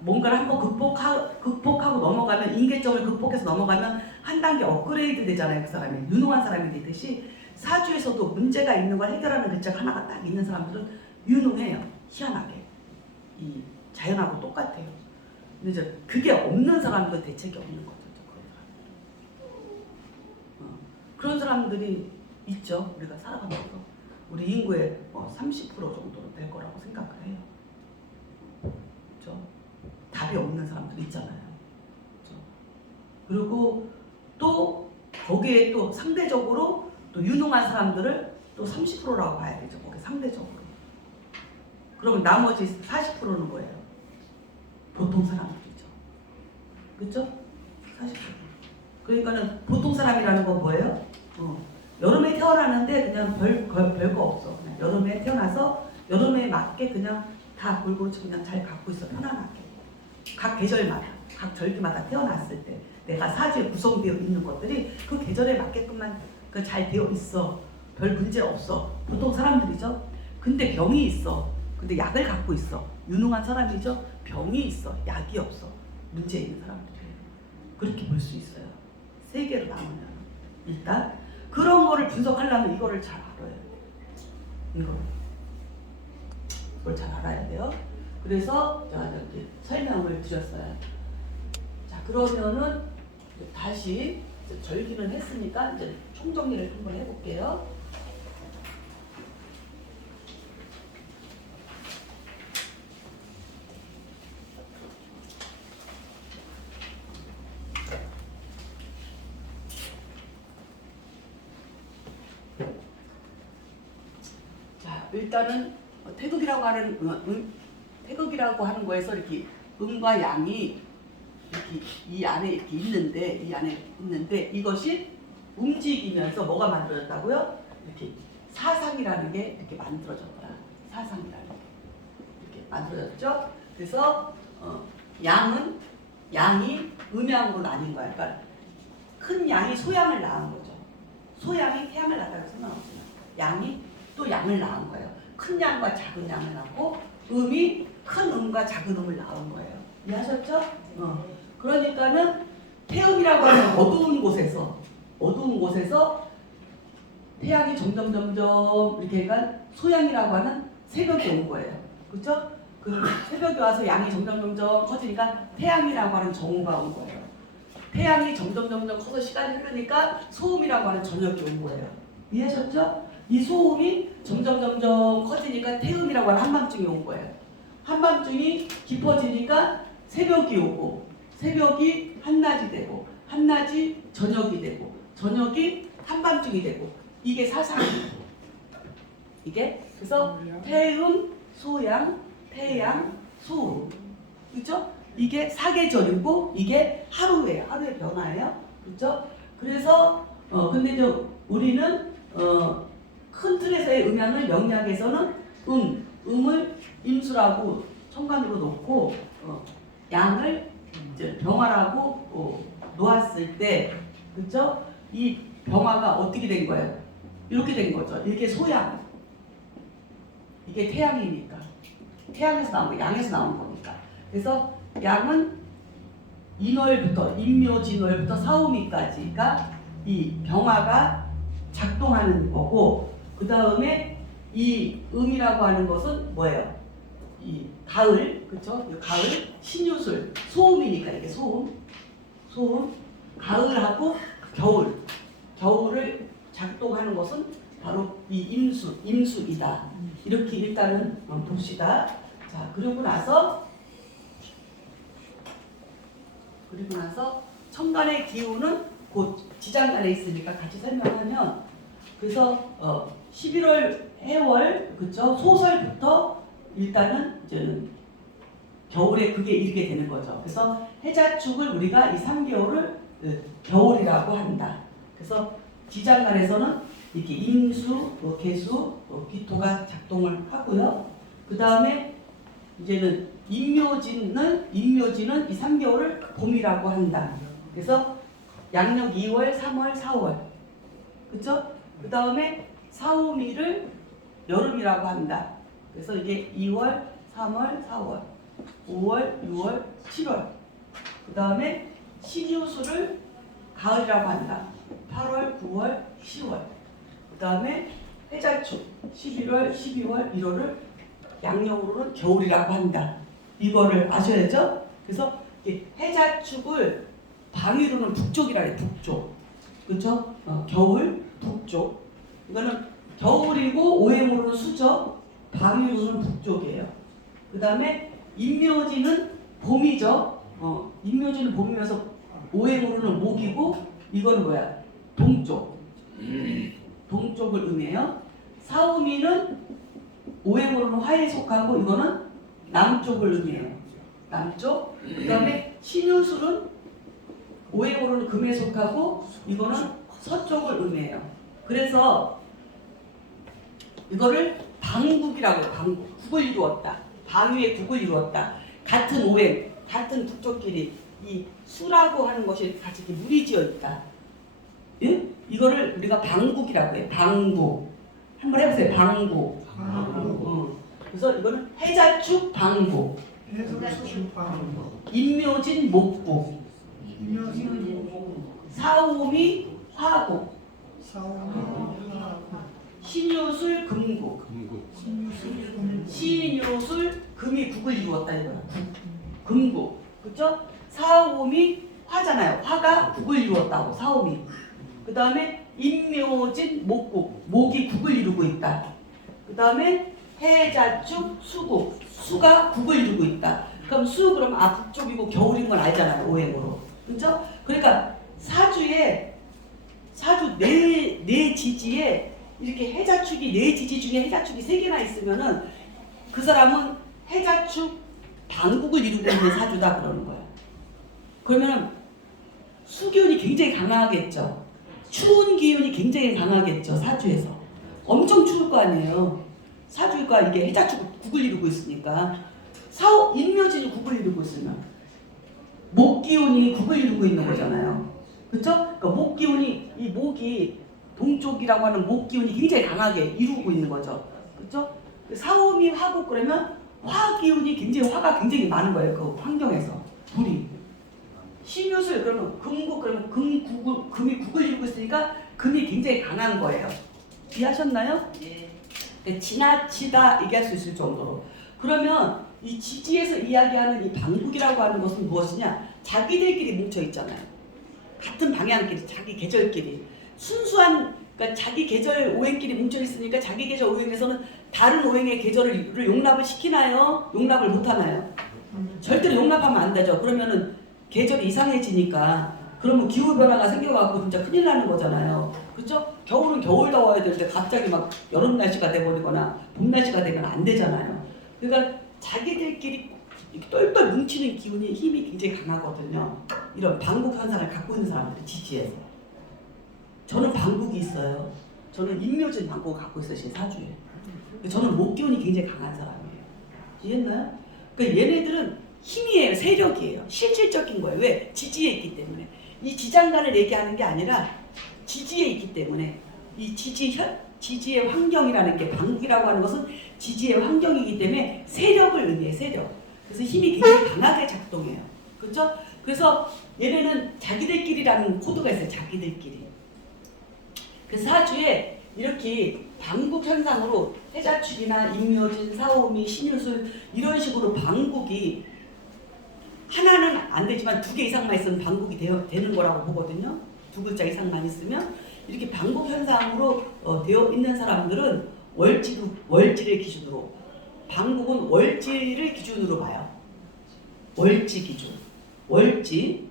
뭔가를 한번 극복하고 넘어가면, 인계점을 극복해서 넘어가면 한 단계 업그레이드 되잖아요. 그 사람이 유능한 사람이 되듯이 사주에서도 문제가 있는 걸 해결하는 글자가 하나가 딱 있는 사람들은 유능해요. 희한하게. 이 자연하고 똑같아요. 근데 이제 그게 없는 사람들은 대책이 없는 거죠. 그런 사람들이 있죠. 우리가 살아가면서 우리 인구의 30% 정도는 될 거라고 생각을 해요. 그렇죠? 답이 없는 사람들 있잖아요. 그렇죠? 그리고 또 거기에 또 상대적으로 또 유능한 사람들을 또 30%라고 봐야 되죠. 거기 상대적으로. 그러면 나머지 40%는 뭐예요? 보통 사람들이죠. 그렇죠? 40%. 그러니까는 보통 사람이라는 건 뭐예요? 여름에 태어나는데 그냥 별거 없어. 그냥 여름에 태어나서 여름에 맞게 그냥 다 골고루 그냥 잘 갖고 있어. 편안하게. 각 계절마다, 각 절기마다 태어났을 때 내가 사주에 구성되어 있는 것들이 그 계절에 맞게끔만 잘 되어 있어. 별 문제 없어. 보통 사람들이죠. 근데 병이 있어. 근데 약을 갖고 있어. 유능한 사람이죠. 병이 있어. 약이 없어. 문제 있는 사람들이에요. 그렇게 볼 수 있어요. 세 개로 나누면. 일단 그런 거를 분석하려면 이거를 잘 알아야 돼요. 이걸 잘 알아야 돼요. 그래서 제가 이렇게 설명을 드렸어요. 자, 그러면은 다시 절기는 했으니까 이제 총정리를 한번 해볼게요. 자, 일단은 태극이라고 하는 거에서 이렇게 음과 양이 이렇게 이 안에 이렇게 있는데 이것이 움직이면서 뭐가 만들어졌다고요? 이렇게 사상이라는 게 이렇게 만들어졌다. 사상이라는 게 이렇게 만들어졌죠. 그래서 양이 음양으로 나뉜 거야. 그러니까 큰 양이 소양을 낳은 거죠. 소양이 태양을 낳았다고 상관없어요. 양이 또 양을 낳은 거예요. 큰 양과 작은 양을 낳고 음이 큰 음과 작은 음을 낳은 거예요. 이해하셨죠? 그러니까는 태음이라고 하는 어두운 곳에서 태양이 점점 이렇게 그러니까 소양이라고 하는 새벽이 온 거예요. 그렇죠? 그 새벽이 와서 양이 점점 커지니까 태양이라고 하는 정오가 온 거예요. 태양이 점점 커서 시간이 흐르니까 소음이라고 하는 저녁이 온 거예요. 이해하셨죠? 이 소음이 점점 커지니까 태음이라고 하는 한밤중이 온 거예요. 한밤중이 깊어지니까 새벽이 오고 새벽이 한낮이 되고 한낮이 저녁이 되고 저녁이 한밤중이 되고 이게 사상이에요. 이게 그래서 태음, 소양, 태양, 소음. 그렇죠? 이게 사계절이고 이게 하루의 변화예요. 그렇죠? 그래서 근데 우리는 큰 틀에서의 음양을 명리학에서는 음을 임수라고 천간으로 놓고 양을 이제 병화라고 놓았을 때 그렇죠? 이 병화가 어떻게 된 거예요? 이렇게 된 거죠. 이게 소양. 이게 태양이니까. 태양에서 나온 거, 양에서 나온 거니까. 그래서 양은 인월부터 인묘진월부터 사오미까지가 이 병화가 작동하는 거고 그 다음에 이 음이라고 하는 것은 뭐예요? 이 가을, 그렇죠? 가을 신유술 소음이니까 이게 소음 가을하고 겨울을 작동하는 것은 바로 이 임수이다. 이렇게 일단은 봅시다. 자, 그리고 나서 천간의 기운은 곧 지장간에 있으니까 같이 설명하면 그래서 11월 해월 그쵸 소설부터 일단은 이제는 겨울에 그게 이르게 되는 거죠. 그래서 해자축을 우리가 이 3개월을 겨울이라고 한다. 그래서 지장간에서는 이렇게 임수, 개수, 기토가 작동을 하고요. 그 다음에 이제는 인묘진은 이 3개월을 봄이라고 한다. 그래서 양력 2월, 3월, 4월. 그쵸? 그 다음에 사오미를 여름이라고 한다. 그래서 이게 2월, 3월, 4월, 5월, 6월, 7월. 그 다음에 신유수를 가을이라고 한다. 8월, 9월, 10월. 그 다음에 해자축 11월, 12월, 1월을 양력으로는 겨울이라고 한다. 이거를 아셔야죠. 그래서 해자축을 방위로는 북쪽이라 해요. 북쪽. 그렇죠? 겨울 북쪽. 이거는 겨울이고 오행으로는 수죠. 방위로는 북쪽이에요. 그 다음에 인묘지는 봄이죠. 인묘지는 봄이면서 오행으로는 목이고 이거는 뭐야? 동쪽. 동쪽을 의미해요. 사오미는 오행으로는 화에 속하고 이거는 남쪽을 의미해요. 남쪽. 그 다음에 신유술은 오행으로는 금에 속하고 이거는 서쪽을 의미해요. 그래서 이거를 방국이라고 해요. 방국. 국을 이루었다. 방위의 국을 이루었다. 같은 오행, 같은 북쪽끼리 이 수라고 하는 것이 같이 이렇게 물이 지어 있다. 예? 이거를 우리가 방국이라고 해요. 방국. 한번 해보세요. 방국. 그래서 이거는 해자축 방국. 인묘진 목국. 사오미 화국. 신유술 금국. 신유술 금이 국을 이루었다 이거야. 금국. 그렇죠? 사오미 화잖아요. 화가 국을 이루었다고. 사오미. 그 다음에 인묘진 목국. 목이 국을 이루고 있다. 그 다음에 해자축 수국. 수가 국을 이루고 있다. 그럼 수 그러면 북쪽이고 겨울인 건 알잖아요. 오행으로. 그렇죠? 그러니까 사주 네 지지에 이렇게 해자축이 네 지지 중에 해자축이 3개나 있으면은 그 사람은 해자축 방국을 이루고 있는 사주다 그러는 거예요. 그러면 수기운이 굉장히 강하겠죠. 추운 기운이 굉장히 강하겠죠. 사주에서 엄청 추울 거 아니에요. 사주가 이게 해자축 국을 이루고 있으니까 인묘진이 국을 이루고 있으면 목 기운이 국을 이루고 있는 거잖아요. 그렇죠? 그러니까 목 기운이 이 목이 동쪽이라고 하는 목 기운이 굉장히 강하게 이루고 있는 거죠. 그렇죠? 사오미 화국 그러면 화 기운이 굉장히 화가 굉장히 많은 거예요. 그 환경에서 불이. 신유술 그러면 금국 그러면 금이 국을 이루고 있으니까 금이 굉장히 강한 거예요. 이해하셨나요? 예. 지나치다 얘기할 수 있을 정도로. 그러면 이 지지에서 이야기하는 이 방국이라고 하는 것은 무엇이냐? 자기들끼리 뭉쳐 있잖아요. 같은 방향끼리, 자기 계절끼리. 순수한, 그러니까 자기 계절 오행끼리 뭉쳐 있으니까 자기 계절 오행에서는 다른 오행의 계절을 용납을 시키나요? 용납을 못 하나요? 절대로 용납하면 안 되죠. 그러면은 계절이 이상해지니까 그러면 기후 변화가 생겨갖고 진짜 큰일 나는 거잖아요. 그렇죠? 겨울은 겨울 더워야 되는데 갑자기 막 여름 날씨가 돼버리거나 봄 날씨가 되면 안 되잖아요. 그러니까 자기들끼리 이렇게 똘똘 뭉치는 기운이 힘이 굉장히 강하거든요. 이런 방국 현상을 갖고 있는 사람들이 지지에서. 저는 방국이 있어요. 저는 인묘진 방국을 갖고 있어요. 제 사주에. 저는 목 기운이 굉장히 강한 사람이에요. 이해했나요? 그러니까 얘네들은 힘이에요. 세력이에요. 실질적인 거예요. 왜? 지지에 있기 때문에. 이 지장간을 얘기하는 게 아니라 지지에 있기 때문에 이 지지의 환경이라는 게 방국이라고 하는 것은 지지의 환경이기 때문에 세력을 의미해. 세력. 그래서 힘이 굉장히 강하게 작동해요. 그렇죠? 그래서 얘네는 자기들끼리라는 코드가 있어요. 자기들끼리. 그래서 사주에 이렇게 방국 현상으로 해자축이나 인묘진, 사오미, 신유술 이런 식으로 방국이 하나는 안 되지만 2개 이상만 있으면 방국이 되는 거라고 보거든요. 2글자 이상만 있으면 이렇게 방국 현상으로 되어 있는 사람들은 월지를 기준으로 방국은 월지를 기준으로 봐요. 월지 기준. 월지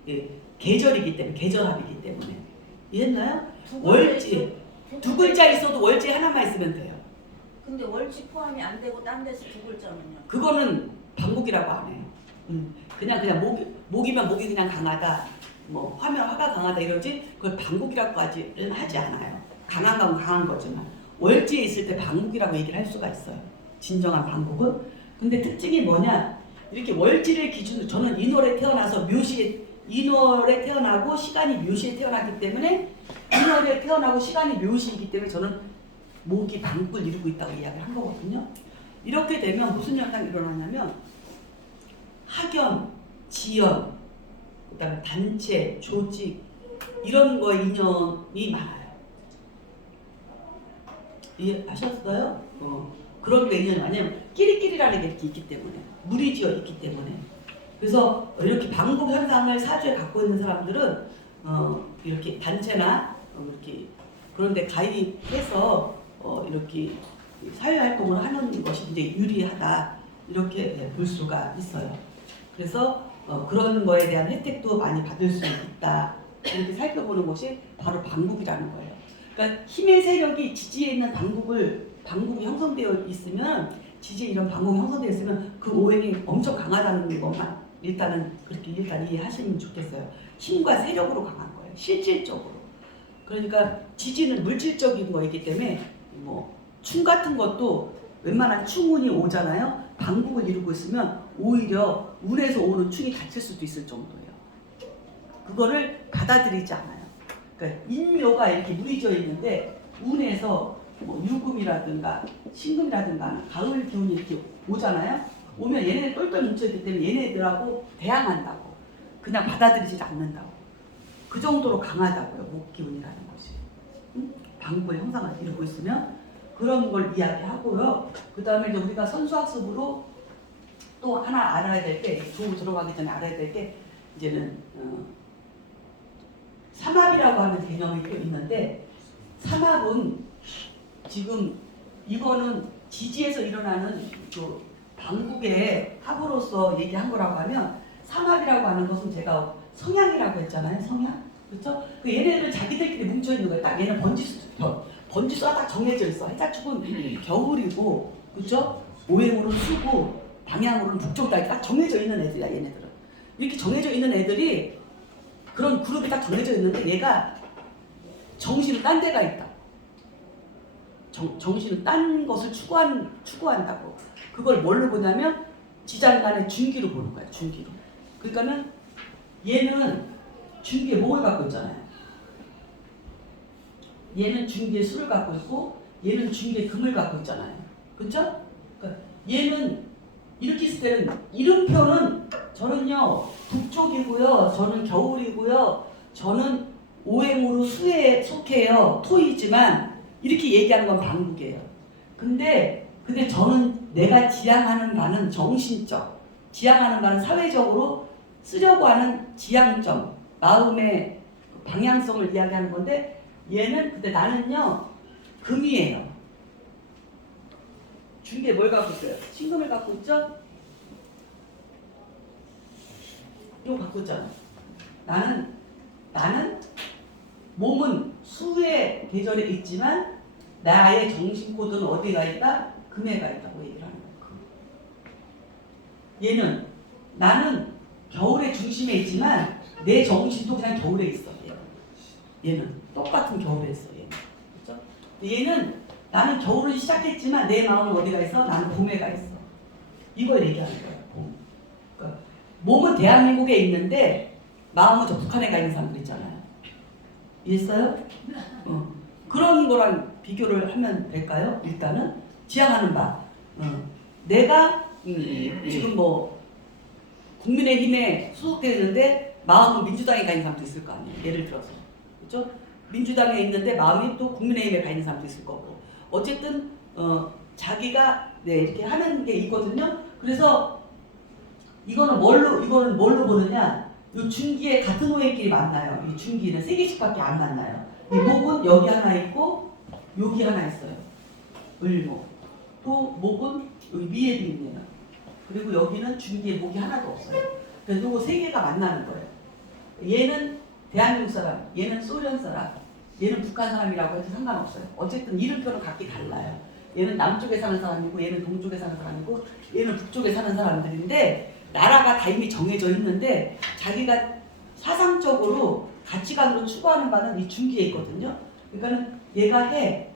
계절이기 때문에 계절합이기 때문에 이해했나요? 월지 2글자 있어도 월지 하나만 있으면 돼요. 근데 월지 포함이 안 되고 딴 데서 2글자면요? 그거는 방국이라고 안 해요. 그냥 목이면 목이 그냥 강하다. 뭐 화면 화가 강하다 이러지 그걸 방국이라고까지는 하지 않아요. 강한 건 강한 거지만 월지에 있을 때 방국이라고 얘기를 할 수가 있어요. 진정한 방국은. 근데 특징이 뭐냐? 이렇게 월지를 기준으로 저는 인월에 태어나서 인월에 태어나고 시간이 묘시에 태어나기 때문에 인월에 태어나고 시간이 묘시이기 때문에 저는 목이 방국을 이루고 있다고 이야기를 한 거거든요. 이렇게 되면 무슨 현상이 일어나냐면 학연, 지연, 그다음에 단체, 조직 이런 거 인연이 많아요. 이해하셨어요? 그런 게 인연이 많냐면 끼리끼리라는 게 이렇게 있기 때문에 무리지어 있기 때문에 그래서 이렇게 방국 현상을 사주에 갖고 있는 사람들은 이렇게 단체나 이렇게 그런데 가입해서 이렇게 사회 활동을 하는 것이 이제 유리하다 이렇게 볼 수가 있어요. 그래서 그런 거에 대한 혜택도 많이 받을 수 있다 이렇게 살펴보는 것이 바로 방국이라는 거예요. 그러니까 힘의 세력이 지지에 있는 방국이 형성되어 있으면 지지에 이런 방국이 형성되어 있으면 그 오행이 엄청 강하다는 것만 일단 이해하시면 좋겠어요. 힘과 세력으로 강한 거예요. 실질적으로. 그러니까 지지는 물질적인 거이기 때문에 뭐 충 같은 것도 웬만한 충운이 오잖아요. 방국을 이루고 있으면 오히려 운에서 오는 충이 닫힐 수도 있을 정도예요. 그거를 받아들이지 않아요. 그러니까 인묘가 이렇게 무리져 있는데 운에서 뭐 유금이라든가 신금이라든가 가을 기운이 이렇게 오잖아요. 오면 얘네들 똘똘 뭉쳐있기 때문에 얘네들하고 대항한다고. 그냥 받아들이지 않는다고. 그 정도로 강하다고요. 목기운이라는 것이. 방국의 형상을 이루고 있으면 그런 걸 이야기하고요. 그 다음에 이제 우리가 선수학습으로 또 하나 알아야 될 게, 조 들어가기 전에 알아야 될 게 이제는 삼합이라고 하는 개념이 또 있는데 삼합은 지금 이거는 지지에서 일어나는 그 방국의 합으로서 얘기한 거라고 하면 삼합이라고 하는 것은 제가 성향이라고 했잖아요. 성향. 그렇죠? 그 얘네들은 자기들끼리 뭉쳐 있는 거예요. 딱 얘는 번지수가 딱 정해져 있어. 해자축은 겨울이고, 그렇죠? 오행으로는 수고, 방향으로는 북쪽 딱 정해져 있는 애들이야. 얘네들은 이렇게 정해져 있는 애들이 그런 그룹이 딱 정해져 있는데 얘가 정신은 딴 데가 있다. 정신은 딴 것을 추구한다고. 그걸 뭘로 보냐면 지장간의 중기로 보는 거야. 중기로. 그러니까는 얘는 중기에 목을 갖고 있잖아요. 얘는 중기의 수를 갖고 있고 얘는 중기의 금을 갖고 있잖아요. 그렇죠? 그러니까 얘는 이렇게 있을 때는 이름표는 저는요 북쪽이고요, 저는 겨울이고요, 저는 오행으로 수에 속해요, 토이지만 이렇게 얘기하는 건 방국이에요. 근데 저는 내가 지향하는 바는 정신적, 지향하는 바는 사회적으로 쓰려고 하는 지향점, 마음의 방향성을 이야기하는 건데 얘는 근데 나는요 금이에요. 중기에 뭘 갖고 있어요? 신금을 갖고 있죠? 이거 갖고 있잖아. 나는 몸은 수의 계절에 있지만 나의 정신 코드는 어디가 있다? 금에 가 있다고 얘기를 하는 거야. 얘는 나는 겨울의 중심에 있지만 내 정신도 그냥 겨울에 있어. 얘는 똑같은 겨울에 있어. 그렇죠? 얘는 나는 겨울을 시작했지만 내 마음은 어디가 있어? 나는 봄에 가 있어. 이걸 얘기하는 거야. 봄. 그러니까 몸은 대한민국에 있는데 마음은 저 북한에 가 있는 사람들 있잖아요. 이해했어요? 그런 거랑 비교를 하면 될까요? 일단은 지향하는 바. 내가 지금 뭐 국민의힘에 소속되어 있는데 마음은 민주당에 가 있는 사람도 있을 거 아니에요. 예를 들어서. 그렇죠? 민주당에 있는데 마음이 또 국민의힘에 가 있는 사람도 있을 거고. 어쨌든 자기가 이렇게 하는 게 있거든요. 그래서 이거는 뭘로 보느냐? 이 중기에 같은 오행끼리 만나요. 이 중기는 3개씩밖에 안 만나요. 이 목은 여기 하나 있고 여기 하나 있어요. 을목. 또 목은 여기 위에도 있네요. 그리고 여기는 중기에 목이 하나도 없어요. 그래서 요거 3개가 만나는 거예요. 얘는 대한민국 사람, 얘는 소련 사람, 얘는 북한 사람이라고 해도 상관없어요. 어쨌든 이름표는 각기 달라요. 얘는 남쪽에 사는 사람이고 얘는 동쪽에 사는 사람이고 얘는 북쪽에 사는 사람들인데 나라가 다 이미 정해져 있는데 자기가 사상적으로 가치관으로 추구하는 바는 이 중기에 있거든요. 그러니까는 얘가 해,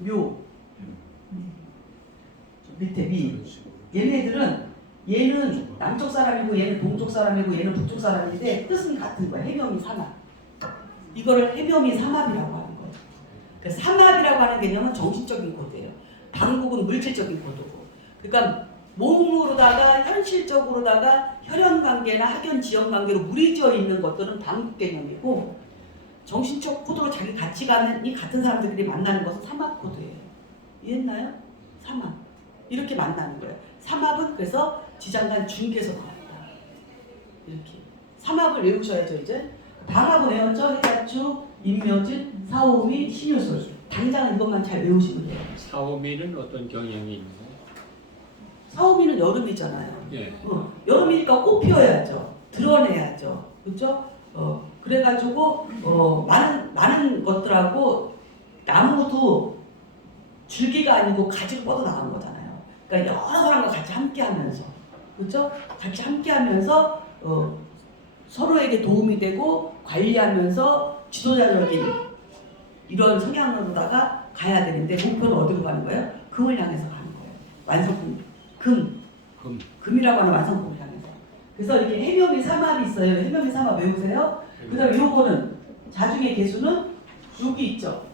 묘, 밑에 미. 얘는 남쪽 사람이고 얘는 동쪽 사람이고 얘는 북쪽 사람인데 뜻은 같은 거야. 해묘미 삼합. 이거를 해묘미 삼합이라고 하는 거예요. 그 삼합이라고 하는 개념은 정신적인 코드예요. 방국은 물질적인 코드고. 그러니까 몸으로다가 현실적으로다가 혈연 관계나 학연 지역 관계로 무리지어 있는 것들은 방국 개념이고 정신적 코드로 자기 가치관이 같은 사람들끼리 만나는 것은 삼합 코드예요. 이해했나요? 삼합. 이렇게 만나는 거예요. 삼합은 그래서 지장간 중계에서 나왔다. 이렇게. 삼합을 외우셔야죠, 이제. 방합은 외웠죠? 해자축, 임묘진, 사오미, 신유술. 당장은 이것만 잘 외우시면 돼요. 사오미는 어떤 경향이 있나요? 사오미는 여름이잖아요. 예. 여름이니까 꽃 피워야죠. 드러내야죠. 그렇죠? 그래가지고 많은 것들하고 나무도 줄기가 아니고 가지로 뻗어 나간 거잖아요. 그러니까 여러 사람과 같이 함께하면서, 그렇죠? 같이 함께하면서 서로에게 도움이 되고 관리하면서 지도자적인 이런 성향으로다가 가야 되는데 목표는 어디로 가는 거예요? 금을 향해서 가는 거예요. 완성품, 금이라고 하는 완성품을 향해서. 그래서 이렇게 해묘미 삼합이 있어요. 해묘미 삼합 외우세요. 그다음에 요거는 자중의 개수는 여기 있죠.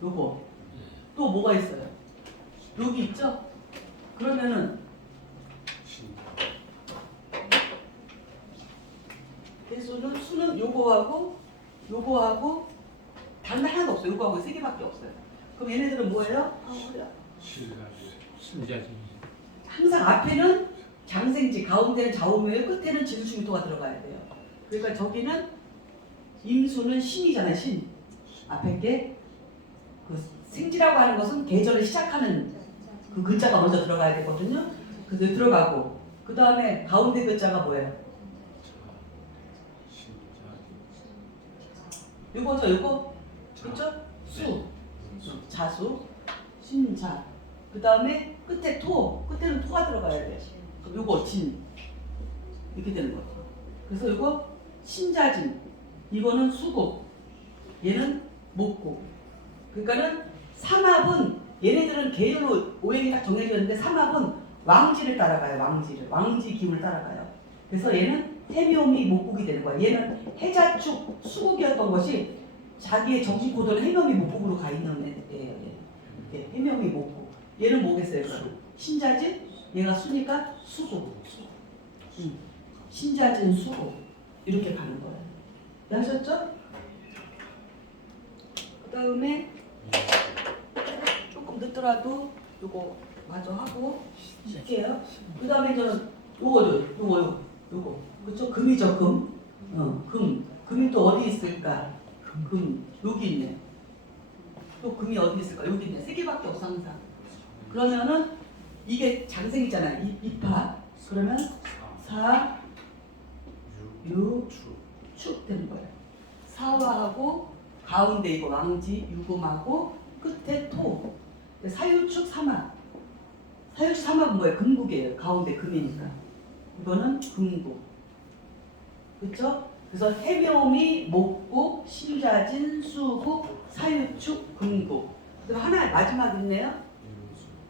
요거 또 뭐가 있어요? 여기 있죠. 그러면은 개수는 수는 요거하고 다른 거 하나도 없어요. 요거하고 3개밖에 없어요. 그럼 얘네들은 뭐예요? 신자지. 항상 앞에는 장생지, 가운데는 좌우묘, 끝에는 지수충토가 들어가야 돼요. 그러니까 저기는 임수는 신이잖아요. 신. 앞에 게 그 생지라고 하는 것은 계절을 시작하는 그 글자가 먼저 들어가야 되거든요. 그래서 들어가고 그 다음에 가운데 글자가 뭐예요? 요거죠, 요거. 그렇죠? 수, 자수, 신자. 그 다음에 끝에 끝에는 토가 들어가야 돼요. 그럼 요거 진. 이렇게 되는 거죠. 그래서 요거 신자진. 이거는 수국. 얘는 목국. 그러니까는 삼합은 얘네들은 계열로 오행이 딱 정해져 있는데 삼합은 왕지를 따라가요. 왕지 기운을 따라가요. 그래서 얘는 해묘미 목국이 되는 거야. 얘는 해자축 수국이었던 것이 자기의 정신 코드는 해묘미 목국으로 가 있는 애예요. 해묘미 목국. 얘는 뭐겠어요? 신자진? 얘가 수니까 수국. 신자진 수국. 이렇게 가는 거예요. 아셨죠? 그 다음에 조금 늦더라도 요거 마저 하고 쉴게요. 그 다음에 저는 요거 그쵸? 금이죠, 금. 금이 또 어디 있을까? 금 여기 있네. 또 금이 어디 있을까? 여기 있네. 세 개밖에 없어 항상. 그러면은 이게 장생이잖아요. 이파. 그러면 4, 6, 축 되는 거예요. 사화하고 가운데 이거 왕지, 유금하고 끝에 토. 사유축 삼합. 사유축 삼합은 뭐예요? 금국이에요. 가운데 금이니까. 이거는 금국. 그렇죠? 그래서 해묘미, 목국, 신자진, 수국, 사유축, 금국. 그리고 하나 마지막 있네요.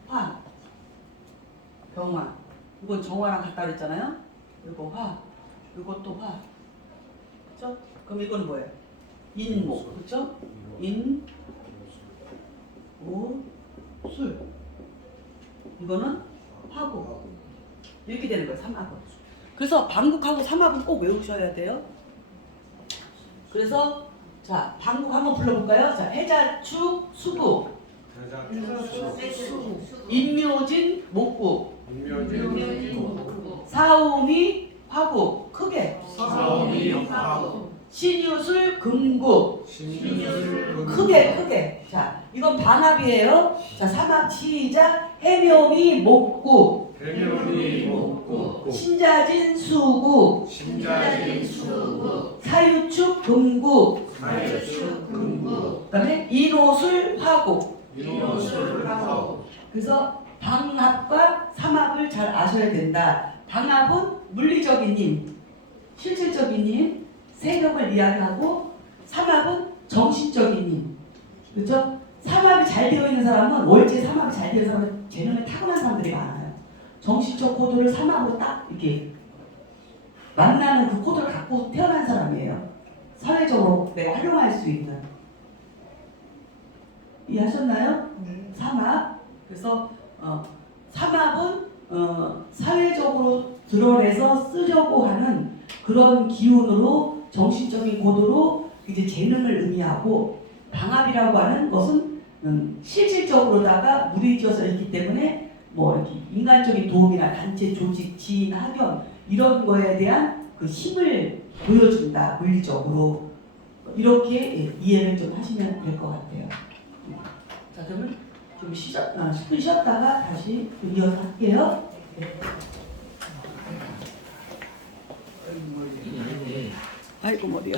화. 병화. 이건 정화랑 같다 그랬잖아요. 이거 화. 이것도 화. 그렇죠? 그럼 이건 뭐예요? 인목. 그렇죠? 인, 오, 술. 이거는 화고. 이렇게 되는 거예요. 삼합은. 그래서 방국하고 삼합은 꼭 외우셔야 돼요. 그래서 자, 방국 한번 불러볼까요? 자, 해자축 수국, 인묘진 목국, 사오미 화국, 크게 신유술 금국, 크게. 자, 이건 반합이에요. 자, 삼합 시작. 해묘미 목국, 신자진 수국, 사유축 금국, 그다음에 인호술 화국. 그래서 방합과 삼합을 잘 아셔야 된다. 방합은 물리적인 힘, 실질적인 힘, 세력을 이야기하고, 삼합은 정신적인 힘. 그렇죠? 삼합이 잘 되어 있는 사람은, 월지 삼합이 잘 되어 있는 사람은 재능이 타고난 사람들이 많아요. 정신적 코드를 삼합으로 딱 이렇게 만나는 그 코드를 갖고 태어난 사람이에요. 사회적으로 내가 활용할 수 있는. 이해하셨나요? 삼합. 그래서 삼합은 사회적으로 드러내서 쓰려고 하는 그런 기운으로, 정신적인 코드로 이제 재능을 의미하고, 방합이라고 하는 것은 실질적으로다가 무리지어서 있기 때문에 뭐 이렇게 인간적인 도움이나 단체 조직, 지인, 학연 이런 거에 대한 그 힘을 보여준다. 물리적으로. 이렇게 이해를 좀 하시면 될 것 같아요. 자, 그러면 좀 10분 쉬었다가 다시 이어서 할게요. 아이고 머리야.